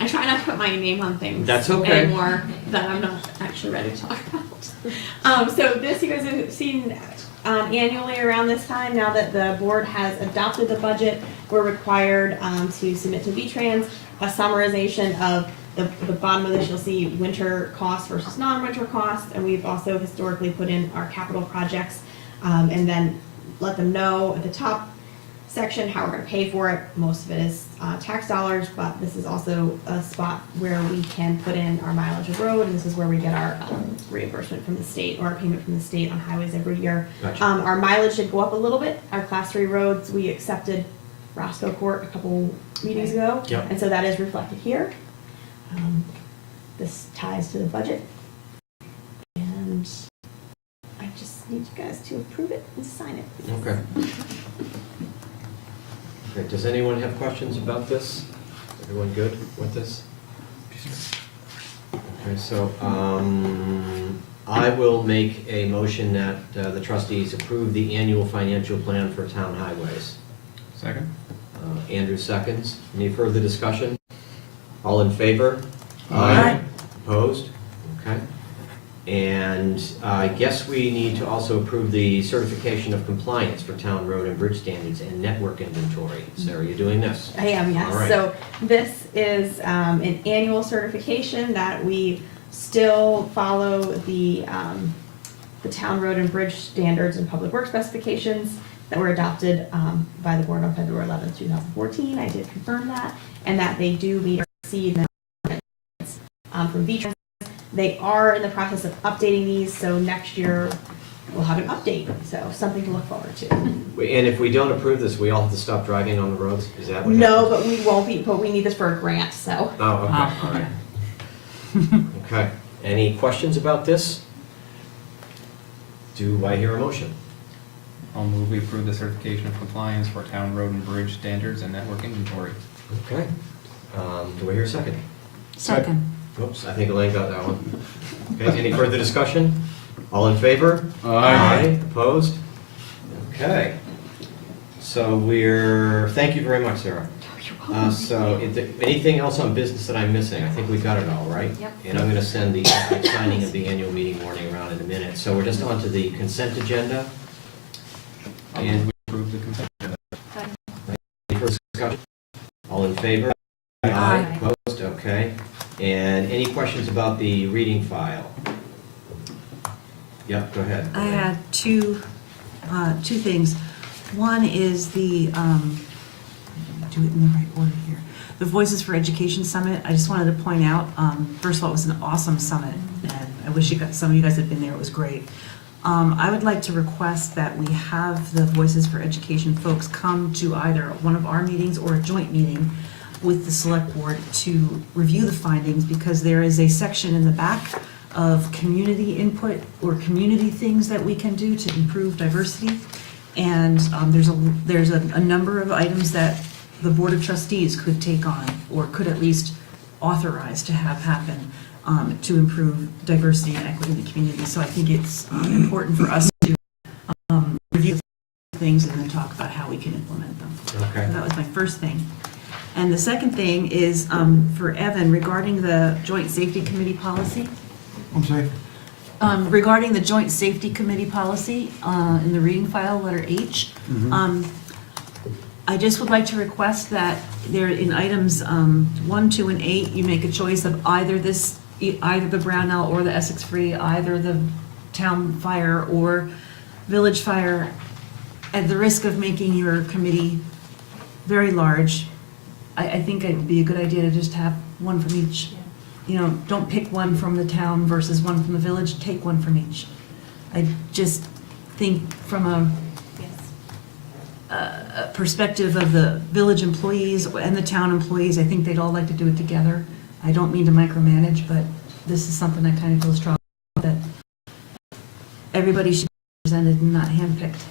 I try not to put my name on things. That's okay. Anymore that I'm not actually ready to talk about. So this you guys have seen annually around this time, now that the board has adopted the budget, we're required to submit to V-Trans a summarization of the bottom of this, you'll see winter costs versus non-winter costs, and we've also historically put in our capital projects, and then let them know at the top section how we're gonna pay for it. Most of it is tax dollars, but this is also a spot where we can put in our mileage of road, and this is where we get our reimbursement from the state, or our payment from the state on highways every year. Gotcha. Our mileage did go up a little bit. Our class 3 roads, we accepted Roscoe Court a couple meetings ago, Yep. and so that is reflected here. This ties to the budget, and I just need you guys to approve it and sign it. Okay. Okay, does anyone have questions about this? Everyone good with this? Okay, so I will make a motion that the trustees approve the annual financial plan for town highways. Second? Andrew seconds. Any further discussion? All in favor? Aye. Opposed? Okay. And I guess we need to also approve the certification of compliance for town road and bridge standards and network inventory. Sarah, you're doing this? I am, yes. All right. So this is an annual certification that we still follow the the town road and bridge standards and public work specifications that were adopted by the board on February 11th, 2014. I did confirm that, and that they do meet or exceed the from V-Trans. They are in the process of updating these, so next year we'll have an update, so something to look forward to. And if we don't approve this, we all have to stop driving on the roads? Is that what No, happens? but we won't be, but we need this for a grant, so. Oh, okay, all right. Okay, any questions about this? Do I hear a motion? I'll move we approve the certification of compliance for town road and bridge standards and network inventory. Okay. Do I hear a second? Second. Oops, I think Elaine got that one. Okay, any further discussion? All in favor? Aye. Opposed? Okay. So thank you very much, Sarah. So, anything else on business that I'm missing? I think we got it all, right? Yep. And I'm gonna send the signing of the annual meeting warning around in a minute. So we're just on to the consent agenda. I'll move we approve the consent agenda. Any first discussion? All in favor? Aye. Opposed? Okay. And any questions about the reading file? Yep, go ahead. I had two things. One is do it in the right order here. The Voices for Education Summit, I just wanted to point out, first of all, it was an awesome summit, and I wish some of you guys had been there, it was great. I would like to request that we have the Voices for Education folks come to either one of our meetings or a joint meeting with the select board to review the findings, because there is a section in the back of community input or community things that we can do to improve diversity. And there's a number of items that the Board of Trustees could take on, or could at least authorize to have happen to improve diversity and equity in the community. So I think it's important for us to review things and then talk about how we can implement them. Okay. So that was my first thing. And the second thing is for Evan regarding the Joint Safety Committee policy. I'm sorry? Regarding the Joint Safety Committee policy in the reading file, letter H, I just would like to request that there, in items 1, 2, and 8, you make a choice of either the Brownell or the Essex Free, either the town fire or village fire, at the risk of making your committee very large. I think it'd be a good idea to just have one from each. You know, don't pick one from the town versus one from the village, take one from each. I just think from a perspective of the village employees and the town employees, I think they'd all like to do it together. I don't mean to micromanage, but this is something I kind of feel strong that everybody should be represented and not handpicked.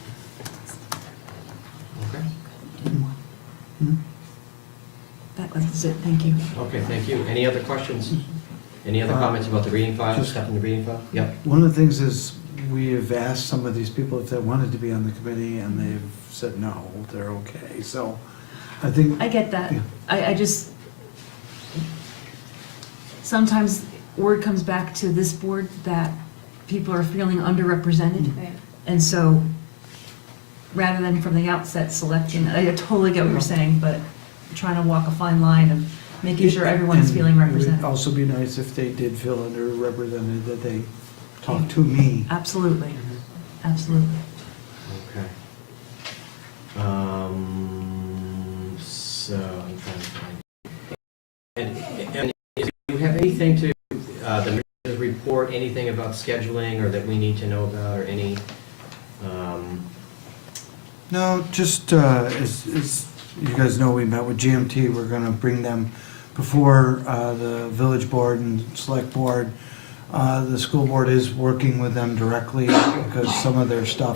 Okay. That was it, thank you. Okay, thank you. Any other questions? Any other comments about the reading file, just- stuff in the reading file? Yep. One of the things is, we have asked some of these people if they wanted to be on the committee, and they've said no, they're okay, so I think. I get that. Yeah. I just, sometimes word comes back to this board that people are feeling underrepresented. Right. And so, rather than from the outset selecting, I totally get what you're saying, but trying to walk a fine line of making sure everyone is feeling And It represented. would also be nice if they did feel underrepresented, that they talk to me. Absolutely, absolutely. Okay. So, I'm trying to find. And if you have anything to, the mayor's report, anything about scheduling or that we need to know about, or any, No, just, as you guys know, we met with GMT, we're gonna bring them before the village board and select board. The school board is working with them directly because some of their stuff,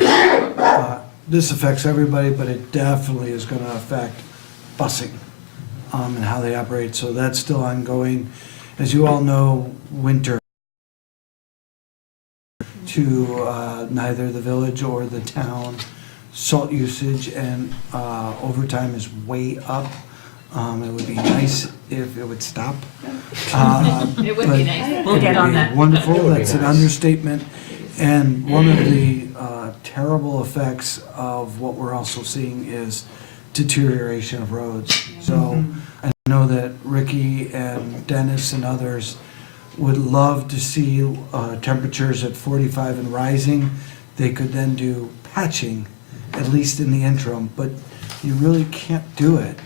this affects everybody, but it definitely is gonna affect busing and how they operate, so that's still ongoing. As you all know, winter to neither the village or the town, salt usage and overtime is way up. It would be nice if it would stop. It would be nice. We'll get on It would that. be wonderful, It would be that's an nice. understatement. And one of the terrible effects of what we're also seeing is deterioration of roads. So I know that Ricky and Dennis and others would love to see temperatures at 45 and rising. They could then do patching, at least in the interim, but you really can't do it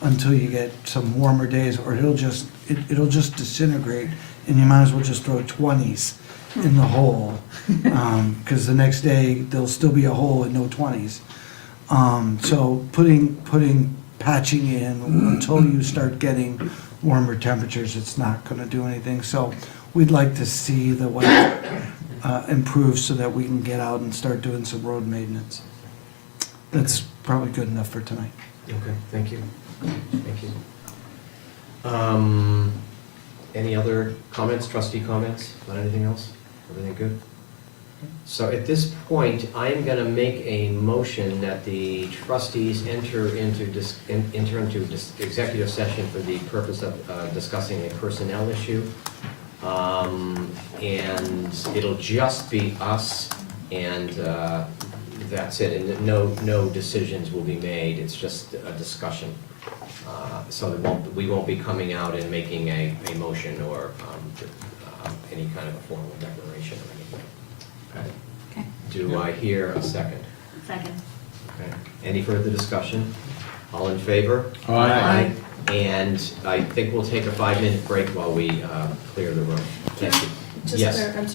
until you get some warmer days, or it'll just disintegrate, and you might as well just throw 20s in the hole, because the next day, there'll still be a hole and no 20s. So putting patching in until you start getting warmer temperatures, it's not gonna do anything. So we'd like to see the weather improve so that we can get out and start doing some road maintenance. That's probably good enough for tonight. Okay, thank you. Thank you. Any other comments, trustee comments on anything else? Everything good? So at this point, I am going to make a motion that the trustees enter into executive session for the purpose of discussing a personnel issue. And it'll just be us, and that's it, and no decisions will be made, it's just a discussion. So we won't be coming out and making a motion or any kind of a formal declaration or anything. Okay. Do I hear a second? Second. Okay. Any further discussion? All in favor? Aye. And I think we'll take a 5-minute break while we clear the room. Thank you. Just, Yes. I'm